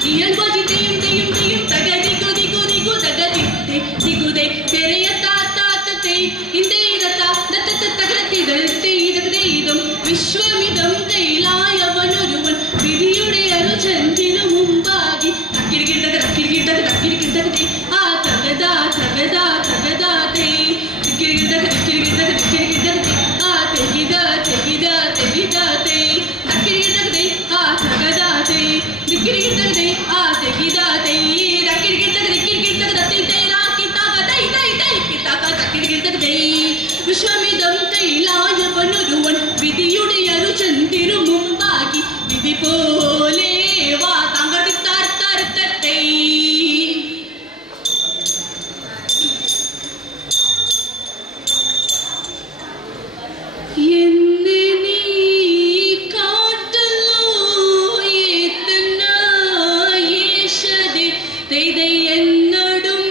ಇಯನ್ ಬಾಜಿ ತೆಯ್ಯಂ ತೆಯ್ಯಂ ತೆಯ್ಯಂ ತಗ ದಿಗು ದಿಗು ದಿಗು ತಗ ದಿತ್ತೆ ದಿಗುದೆ ತೆರೆಯ ತಾತತೆ ಹಿಂದೆ ಇದತ ದತ್ತ തകർത്തിടത്തെ ഇതകതെ ഇതം വിശ്വമിതം കൈലായവനൊരുവൻ വിധിയുടെ അനുചന്തിനു മുമ്പാകി തക്കിരിക്കിട്ടകതെ ആ തകതാ തകതാ തകതാതേ തിക്കിരിക്കിട്ടകതെ ആ തെകിതാ തെകിതാ തെകിതാതേ തക്കിരിക്കിട്ടകതെ ആ തകതാതേ തിക്കിരിക്കിട്ടകതെ ആ തെകിതാതേ തക്കിരിക്കിട്ടകതെ വിശ്വമിതം കൈലായവനൊരുവൻ വിധിയുടെ അരുചന്തിനു മുമ്പാകി വിധി പോലെ വാ തകർത്തേ എന്നെ നീ കാട്ടലോ ഏത്തന യേശദേ തൈതൈ എന്നടും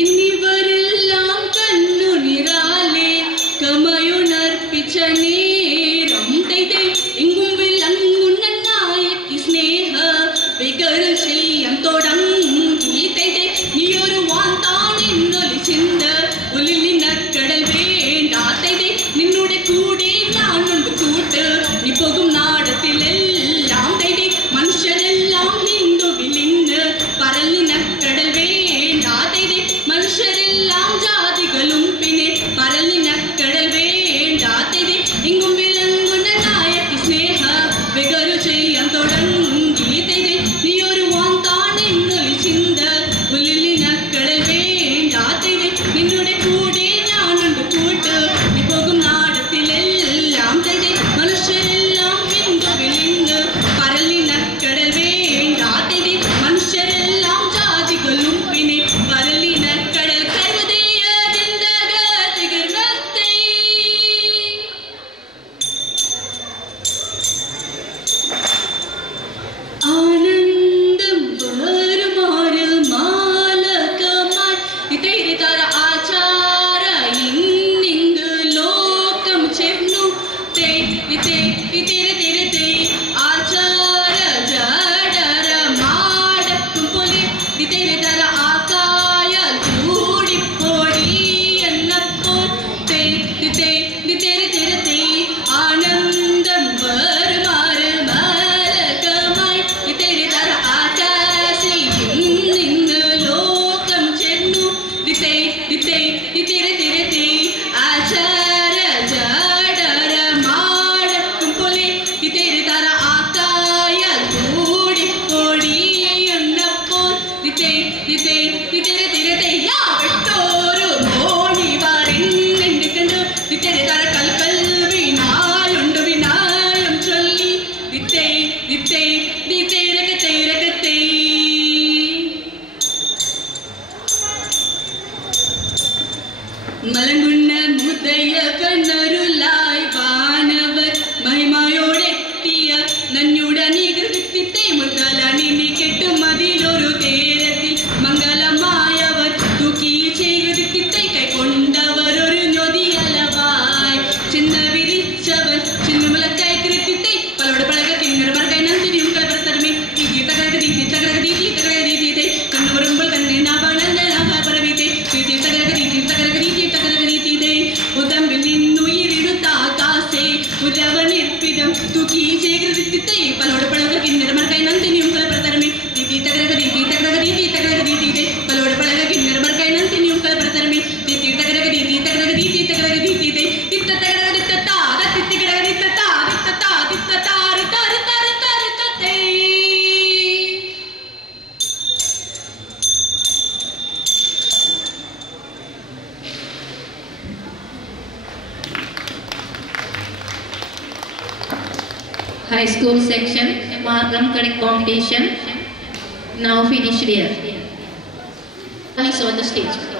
ഇന്നിവരെല്ലാം കണ്ണുനിറാലെ കമയുണർപ്പിച്ച നേരം തൈതൈ എങ്കും വിളങ്ങുന്നായക്ക് സ്നേഹ വികരു ചെയ്യാൻ തുടങ്ങി തൈതൈ നീയൊരു വാന്താണെന്നൊലി ചിന്ത ഉള്ളിലിനക്കടൽ വേണ്ട തൈതൈ നിന്നുടെ കൂടെ ഞാനുണ്ട് കൂട്ട് നീ പോകും നാടത്തിലെല്ലാം തൈതൈ മനുഷ്യരെല്ലാം ഹിന്ദുവിലിന്ന് പറലിനക്കടൽ വേണ്ട തൈതൈ മനുഷ്യരെല്ലാം ജാതികളും പിന്നെ പറലിനക്കടൽ വേണ്ടാത്തത് എങ്കും വിളങ്ങുന്ന നായക്ക് സ്നേഹ വികരു ചെയ്യാൻ തുടങ്ങി നീ ഒരു വാന്താണെന്നൊരു ചിന്ത ഉള്ളിലിനക്കടൽ വേണ്ടാത്തത് നിന്നുടെ കൂടെ ഞാനുണ്ട് കൂട്ട് നീ പോകും നാടത്തിലെല്ലാം മനുഷ്യരെല്ലാം ഹിന്ദുവിലിന്ന് പറലിനക്കടൽ വേണ്ടാത്തത് മനുഷ്യരെല്ലാം ജാതികളും പിന്നെ പറലിനക്കടൽ കരുതിയതിന്തക തികർന്നത്തെ ആനന്ദം വരുമാറ് മാലകമായി ഇതേരി തര ആചാര ഇന്നിങ് ലോകം ചെന്നു തേ ഇതേ ഇതേരെ തേരെ തേ ആചാര ജഡര മാടക്കും പോലെ ഇതേരെ തര ആകായ കൂടിപ്പോടി എന്നപ്പോൾ തേ ഇതേ ഇതേരെ തേരെ തേ ആനന്ദം വരുമാറ് മാലകമായി ഇതേരി തര ആകാശിന്ന് ലോകം ചെന്നു ദിത്തേ ദിത്തേ ഇതേരെ തേരെ തേ ആചാര ജഡര മാടക്കും പോലെ ഇതേരി തര ആകായ കൂടിപ്പോടി എന്നപ്പോൾ ദിത്തേ ദിത്തേ ഇതേരെ തേരെ തേ യാ വെട്ടോരു മോണി വാറിന്നുണ്ട് കണ്ടു ദിത്തേരെ തര കൽക്കൽ വിനാലുണ്ട് വിനായം ചൊല്ലി ദിത്തേ ദിത്തേ ദിത്തേരകത്തേ രകത്തേ മലങ്കുന്ന മുതയ കണ്ണരുലായി വാനവർ മഹിമയോടെത്തിയ നന്നുടെ നികൃതിത്തെ മൃഗാലാണി നീ കെട്ടും അതിലൊരു തേരത്തിൽ മംഗളമായവർ തൂക്കി ചെയ്തിത്തെ കൈക്കൊണ്ടവർ ഒരു ഞൊതിയലവായി ചിന്ന വിരിച്ചവർ ചിന്നമുലക്കായി കൃത്യത്തെ പലവിടെ പഴക കിന്നര പറകായി നന്ദിനിയും കളപുറത്തരമേ തീ തകരകതി തകരകതി തകരകതി കണ്ണു വരുമ്പോൾ തന്നെ പറവീത്തെ തകരകതി ഉദമ്പിൽ നിന്നുയിരിടുത്താകാശേ ഉദവനിർപ്പിതം തൂക്കി ചെയ്തിത്തെ പലവിടെ പഴക കിന്നര പറകായി നന്ദിനിയും കളപുറത്തരമേ തീ തകരകതി high school section Margam Kadik competition now finished here. Is on the stage.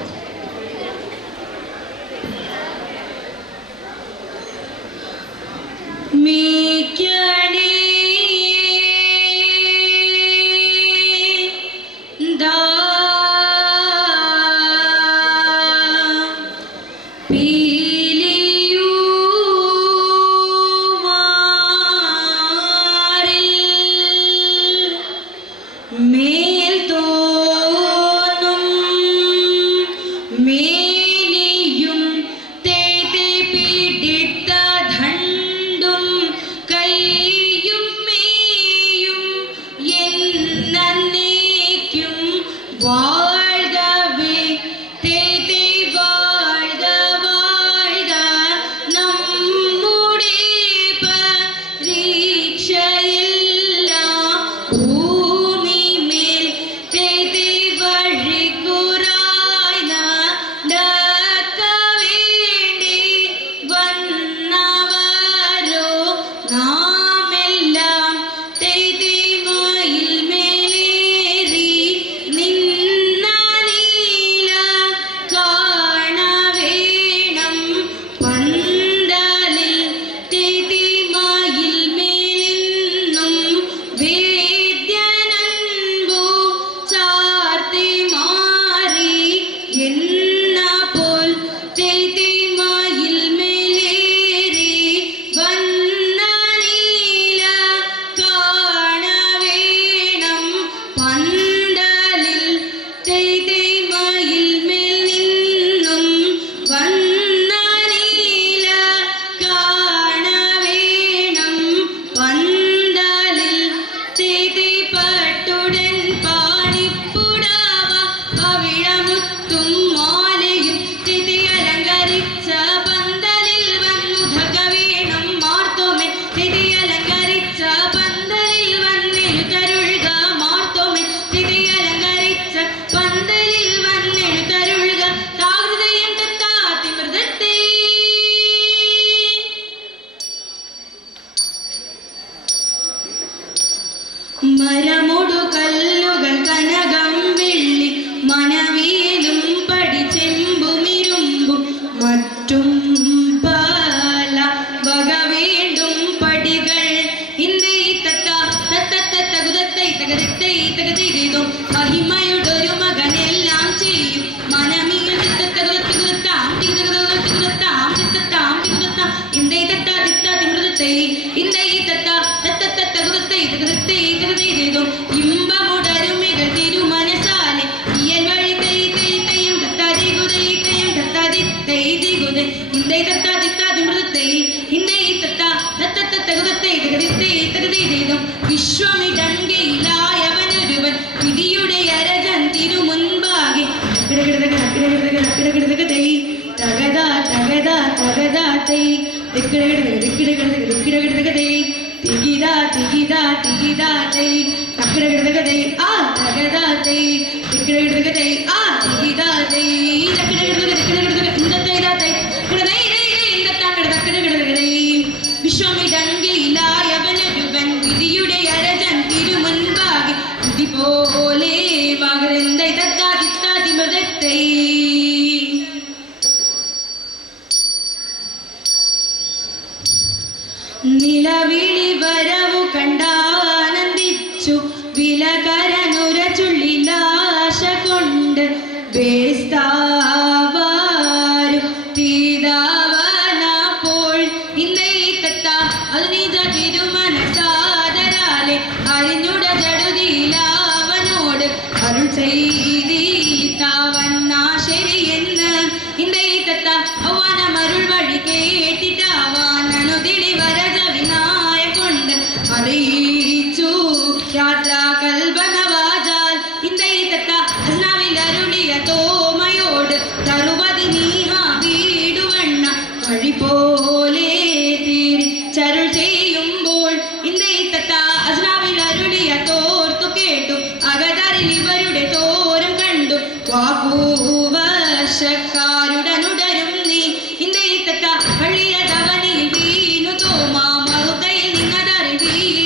Hurry,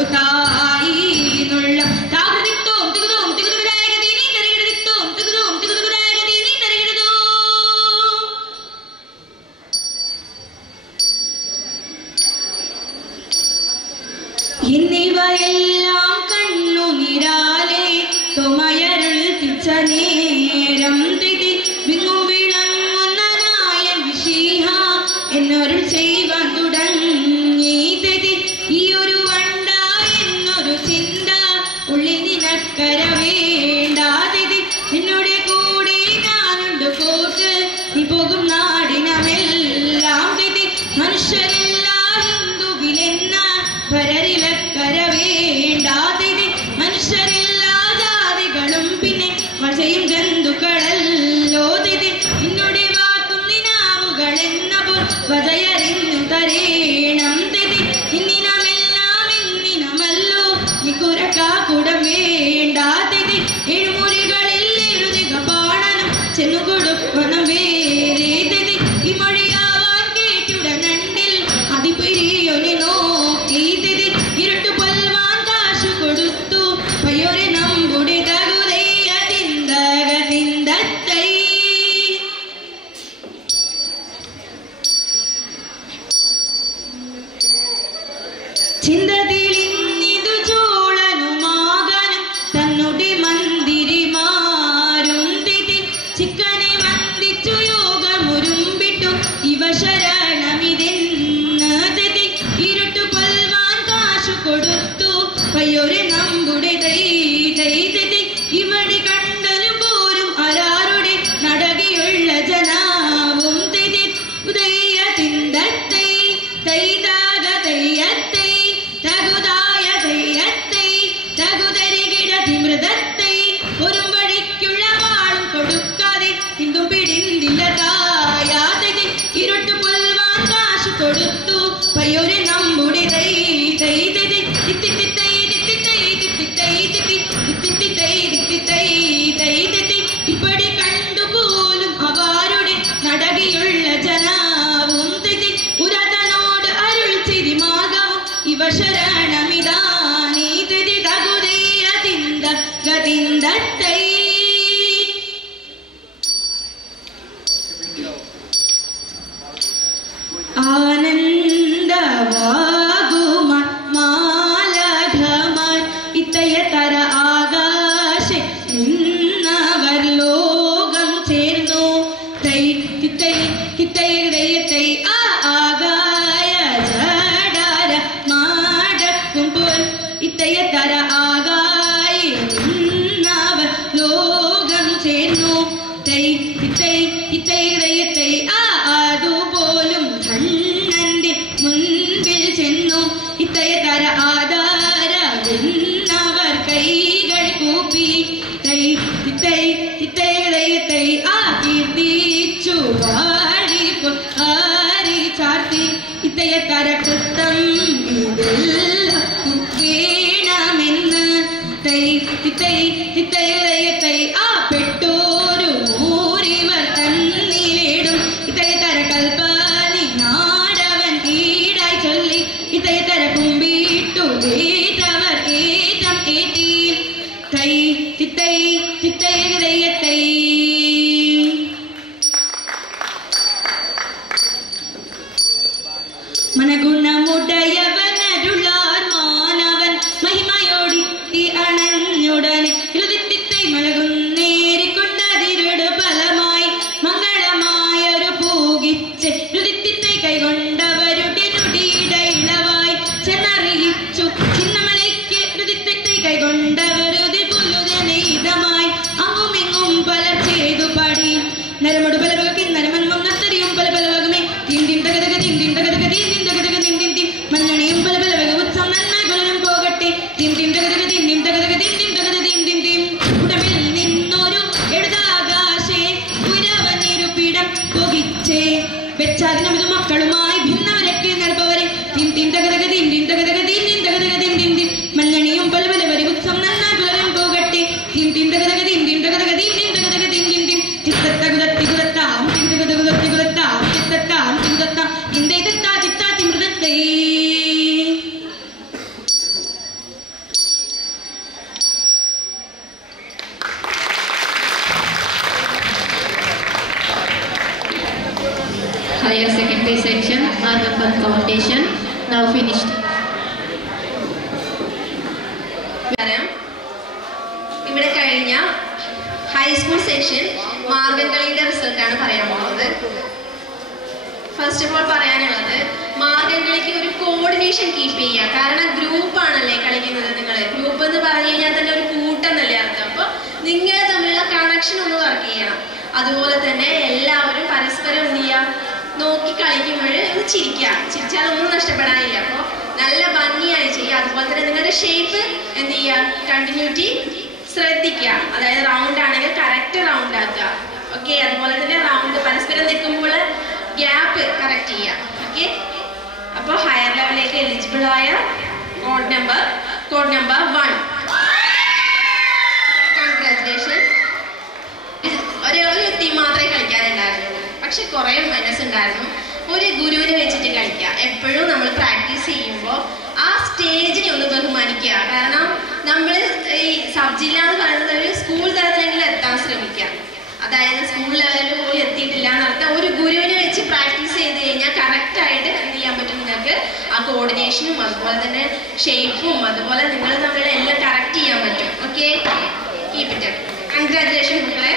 പൊറുതായി നുള്ള താകൃതിത്തോം തികുതോം തികുതുകുരായകതീനി തരികിടതിത്തോം തികുതോം തികുതുകുരായകതീനി തരികിടതോ എന്നിവയെല്ലാം കണ്ണു നിരാലെ തുമയരുൾ തിച്ച നേരം തിതി വിങ്ങും വിളങ്ങുന്ന നായൻ വിശീഹ എന്നൊരു ചെയ്വാൻ തുടങ്ങി തിതി ഈ ഒരു വണ്ട എന്നൊരു ചിന്ത ഉള്ളിൽ നിനക്കര വേണ്ടാതിതി എന്നോട് കൂടെ ഞാനുണ്ട് പോട്ട് നീ പോകും നാടിനമെല്ലാം തിതി മനുഷ്യരെല്ല ഹിന്ദുവിലെന്ന പരരിലക്കര വേണ്ടാതിതി മനുഷ്യരെല്ലാ ജാതികളും പിന്നെ വശയും ജന്തുക്കളല്ലോ തിതി നിന്നോട് വാക്കും നിനാവുകൾ എന്ന പോൽ വജയറിഞ്ഞു തരേണം തിതി ഇന്നിനമെല്ലാം ഇന്നിനമല്ലോ നിക്കുരക്കാക്കുടം വേണ്ടാതിതി എഴുമുറികളിൽ എഴുതിക പാടണം ചെന്നു കൊടുക്കണം വേറെ തിതി ഈ മൊഴിയാവാൻ കേട്ടുടനണ്ടിൽ അതിപിരിയൊനി നോക്കി തിതി ഇരുട്ടു പൊൽവാൻ കാശു കൊടുത്തു പയ്യൊരു നമ്മുടെ തകുതയ്യ തിന്തക തിന്തത്തൈ ചിന്തതിലിന്നിതു ചോളനുമാകാനും തന്നുടെ മന്ദിരിമാരും തിതി ചിക്കനെ വന്ദിച്ചു യോഗമുരുമ്പിട്ടു ഇവ ശരണമിതെന്ന് തിതി ഇരുട്ടു കൊൽവാൻ കാശു കൊടുത്തു പയ്യൊരു നമ്മുടെ തിതി ഇവിടെ കണ്ടനും പോരും അരാരുടെ നടകയുള്ള ജനാവും തിതി ഉദയ തിന്തത്തൈ തൈതാക തയ്യത്തൈ തകുതായ തയ്യത്തൈ തകുതരികിട തിമൃതത്തൈ ഒരു വഴിക്കുള്ള വാളും കൊടുക്കാതെ ഹിന്ദു പിടിന്തില്ല തായാതി ഇരുട്ടു പൊൽവാൻ കാശു കൊടുത്തു പയ്യൊരു നമ്മുടെ ഇപ്പടി കണ്ടുപോലും അവരുടെ നടകയുള്ള ജനാവും തിതി പുരതനോട് അരുൾ ചിരിമാകവും ഇവ ശരണമിതാനീ തിതി തകുതയ്യ തിന്ത ഗതിന്തത്തൈ ആനന്ദവാകുമാർ മാലഘമാർ ഇത്തയതര ആകാശെ നിന്നവർ ലോകം ചേർന്നു തൈ തിത്തൈ തിത്തൈ തൈ ആ ആകായ ജഡാര മാടക്കും പോൽ ഇത്തയതര ആകായ നിന്നവർ ലോകം ചേർന്നു തൈ തിത്തൈ തിത്തൈ തൈ ആ അതുപോലും കണ്ണന്റെ മുൻപിൽ ചെന്നു ഇത്തയതര ആധാര എന്നവർ കൈകൾ കൂപ്പി തൈ തിത്തൈ തിത്തൈ ആ കീർത്തിച്ചു വാഴിപ്പോ ആരി ചാർത്തി ഇത്തയതര കൃത്തം ഇതെല്ലാം വേണമെന്ന് തൈ തിത്തൈ ആ പെട്ടോരു മൂരിവർ തന്നിലേടും ഇത്തയതര കൽപ്പാനി നാടവൻ ഈടായി ചൊല്ലി ഇത്തയതര കുമ്പിട്ടു ഏതവർ ഏതം ഏറ്റി തൈ തിത്തൈ മനഗുണമുടയവനരുളാർ മാനവൻ മഹിമയോടിത്തി അണഞ്ഞുടനെ ഇരുതിത്തിത്തൈ മലകുന്നേരിക്കൊണ്ടതിരുടെ ഫലമായി മംഗളമായൊരു പൂകിച്ച് ഇരുതിത്തിത്തൈ കൈകൊണ്ടവരുടെ നുടിയുടെ ഇളവായി ചെന്നറിയിച്ചു ചിന്നമലയ്ക്ക് ഇരുതിത്തിത്തൈ കൈകൊണ്ടവരുതി പുല്ലുജനീതമായി അങ്ങുമിങ്ങും പലർ ഇവിടെ കഴിഞ്ഞ ഹൈസ്കൂൾ സെക്ഷൻ മാർഗംകളിയുടെ റിസൾട്ടാണ് പറയാൻ പോകുന്നത്. ഫസ്റ്റ് ഓഫ് ഓൾ പറയാനുള്ളത്, മാർഗംകളിക്ക് ഒരു കോർഡിനേഷൻ കീപ്പ് ചെയ്യുക. കാരണം ഗ്രൂപ്പാണല്ലേ കളിക്കുന്നത്. നിങ്ങൾ ഗ്രൂപ്പ് എന്ന് പറഞ്ഞു കഴിഞ്ഞാൽ തന്നെ ഒരു കൂട്ടെന്നല്ലേ അർത്ഥം. അപ്പോൾ നിങ്ങൾ തമ്മിലുള്ള കണക്ഷൻ ഒന്ന് വർക്ക് ചെയ്യണം. അതുപോലെ തന്നെ എല്ലാവരും പരസ്പരം എന്ത് ചെയ്യുക, നോക്കി കളിക്കുമ്പോൾ ഒന്ന് ചിരിക്കുക. ചിരിച്ചാൽ ഒന്നും നഷ്ടപ്പെടാനില്ല. അപ്പോൾ നല്ല ഭംഗിയായി ചെയ്യുക. അതുപോലെ തന്നെ നിങ്ങളുടെ ഷേപ്പ് എന്ത് ചെയ്യുക, കണ്ടിന്യൂറ്റി ശ്രദ്ധിക്കുക. അതായത് റൗണ്ട് ആണെങ്കിൽ കറക്റ്റ് റൗണ്ട് ആക്കുക. ഓക്കെ. അതുപോലെ തന്നെ റൗണ്ട് പരസ്പരം നിൽക്കുമ്പോൾ ഗ്യാപ്പ് കറക്റ്റ് ചെയ്യുക. ഓക്കെ. അപ്പോൾ ഹയർ ലെവലിലേക്ക് എലിജിബിൾ ആയ കോഡ് നമ്പർ 1. കൺഗ്രാറ്റുലേഷൻ. ഒരു ടീം മാത്രമേ കളിക്കാറുണ്ടായിരുന്നുള്ളൂ. പക്ഷെ കുറേ മനസ്സുണ്ടായിരുന്നു. ഒരു ഗുരുവിനെ വെച്ചിട്ട് കളിക്കുക. എപ്പോഴും നമ്മൾ പ്രാക്ടീസ് ചെയ്യുമ്പോൾ ആ സ്റ്റേജിനെ ഒന്ന് ബഹുമാനിക്കുക. കാരണം നമ്മൾ ഈ സബ് ജില്ല എന്ന് പറയുന്നത് ഒരു സ്കൂൾ തലത്തിലെങ്കിലും എത്താൻ ശ്രമിക്കുക. അതായത് സ്കൂൾ ലെവലിൽ പോലും എത്തിയിട്ടില്ല എന്നർത്ഥം. ഒരു ഗുരുവിനെ വെച്ച് പ്രാക്ടീസ് ചെയ്ത് കഴിഞ്ഞാൽ കറക്റ്റായിട്ട് എന്ത് ചെയ്യാൻ പറ്റും, നിങ്ങൾക്ക് ആ കോർഡിനേഷനും അതുപോലെ തന്നെ ഷേപ്പും അതുപോലെ നിങ്ങൾ തമ്മിലുള്ള എല്ലാം കറക്റ്റ് ചെയ്യാൻ പറ്റും. ഓക്കെ. Keep it. കൺഗ്രാറ്റുലേഷൻ മക്കളെ.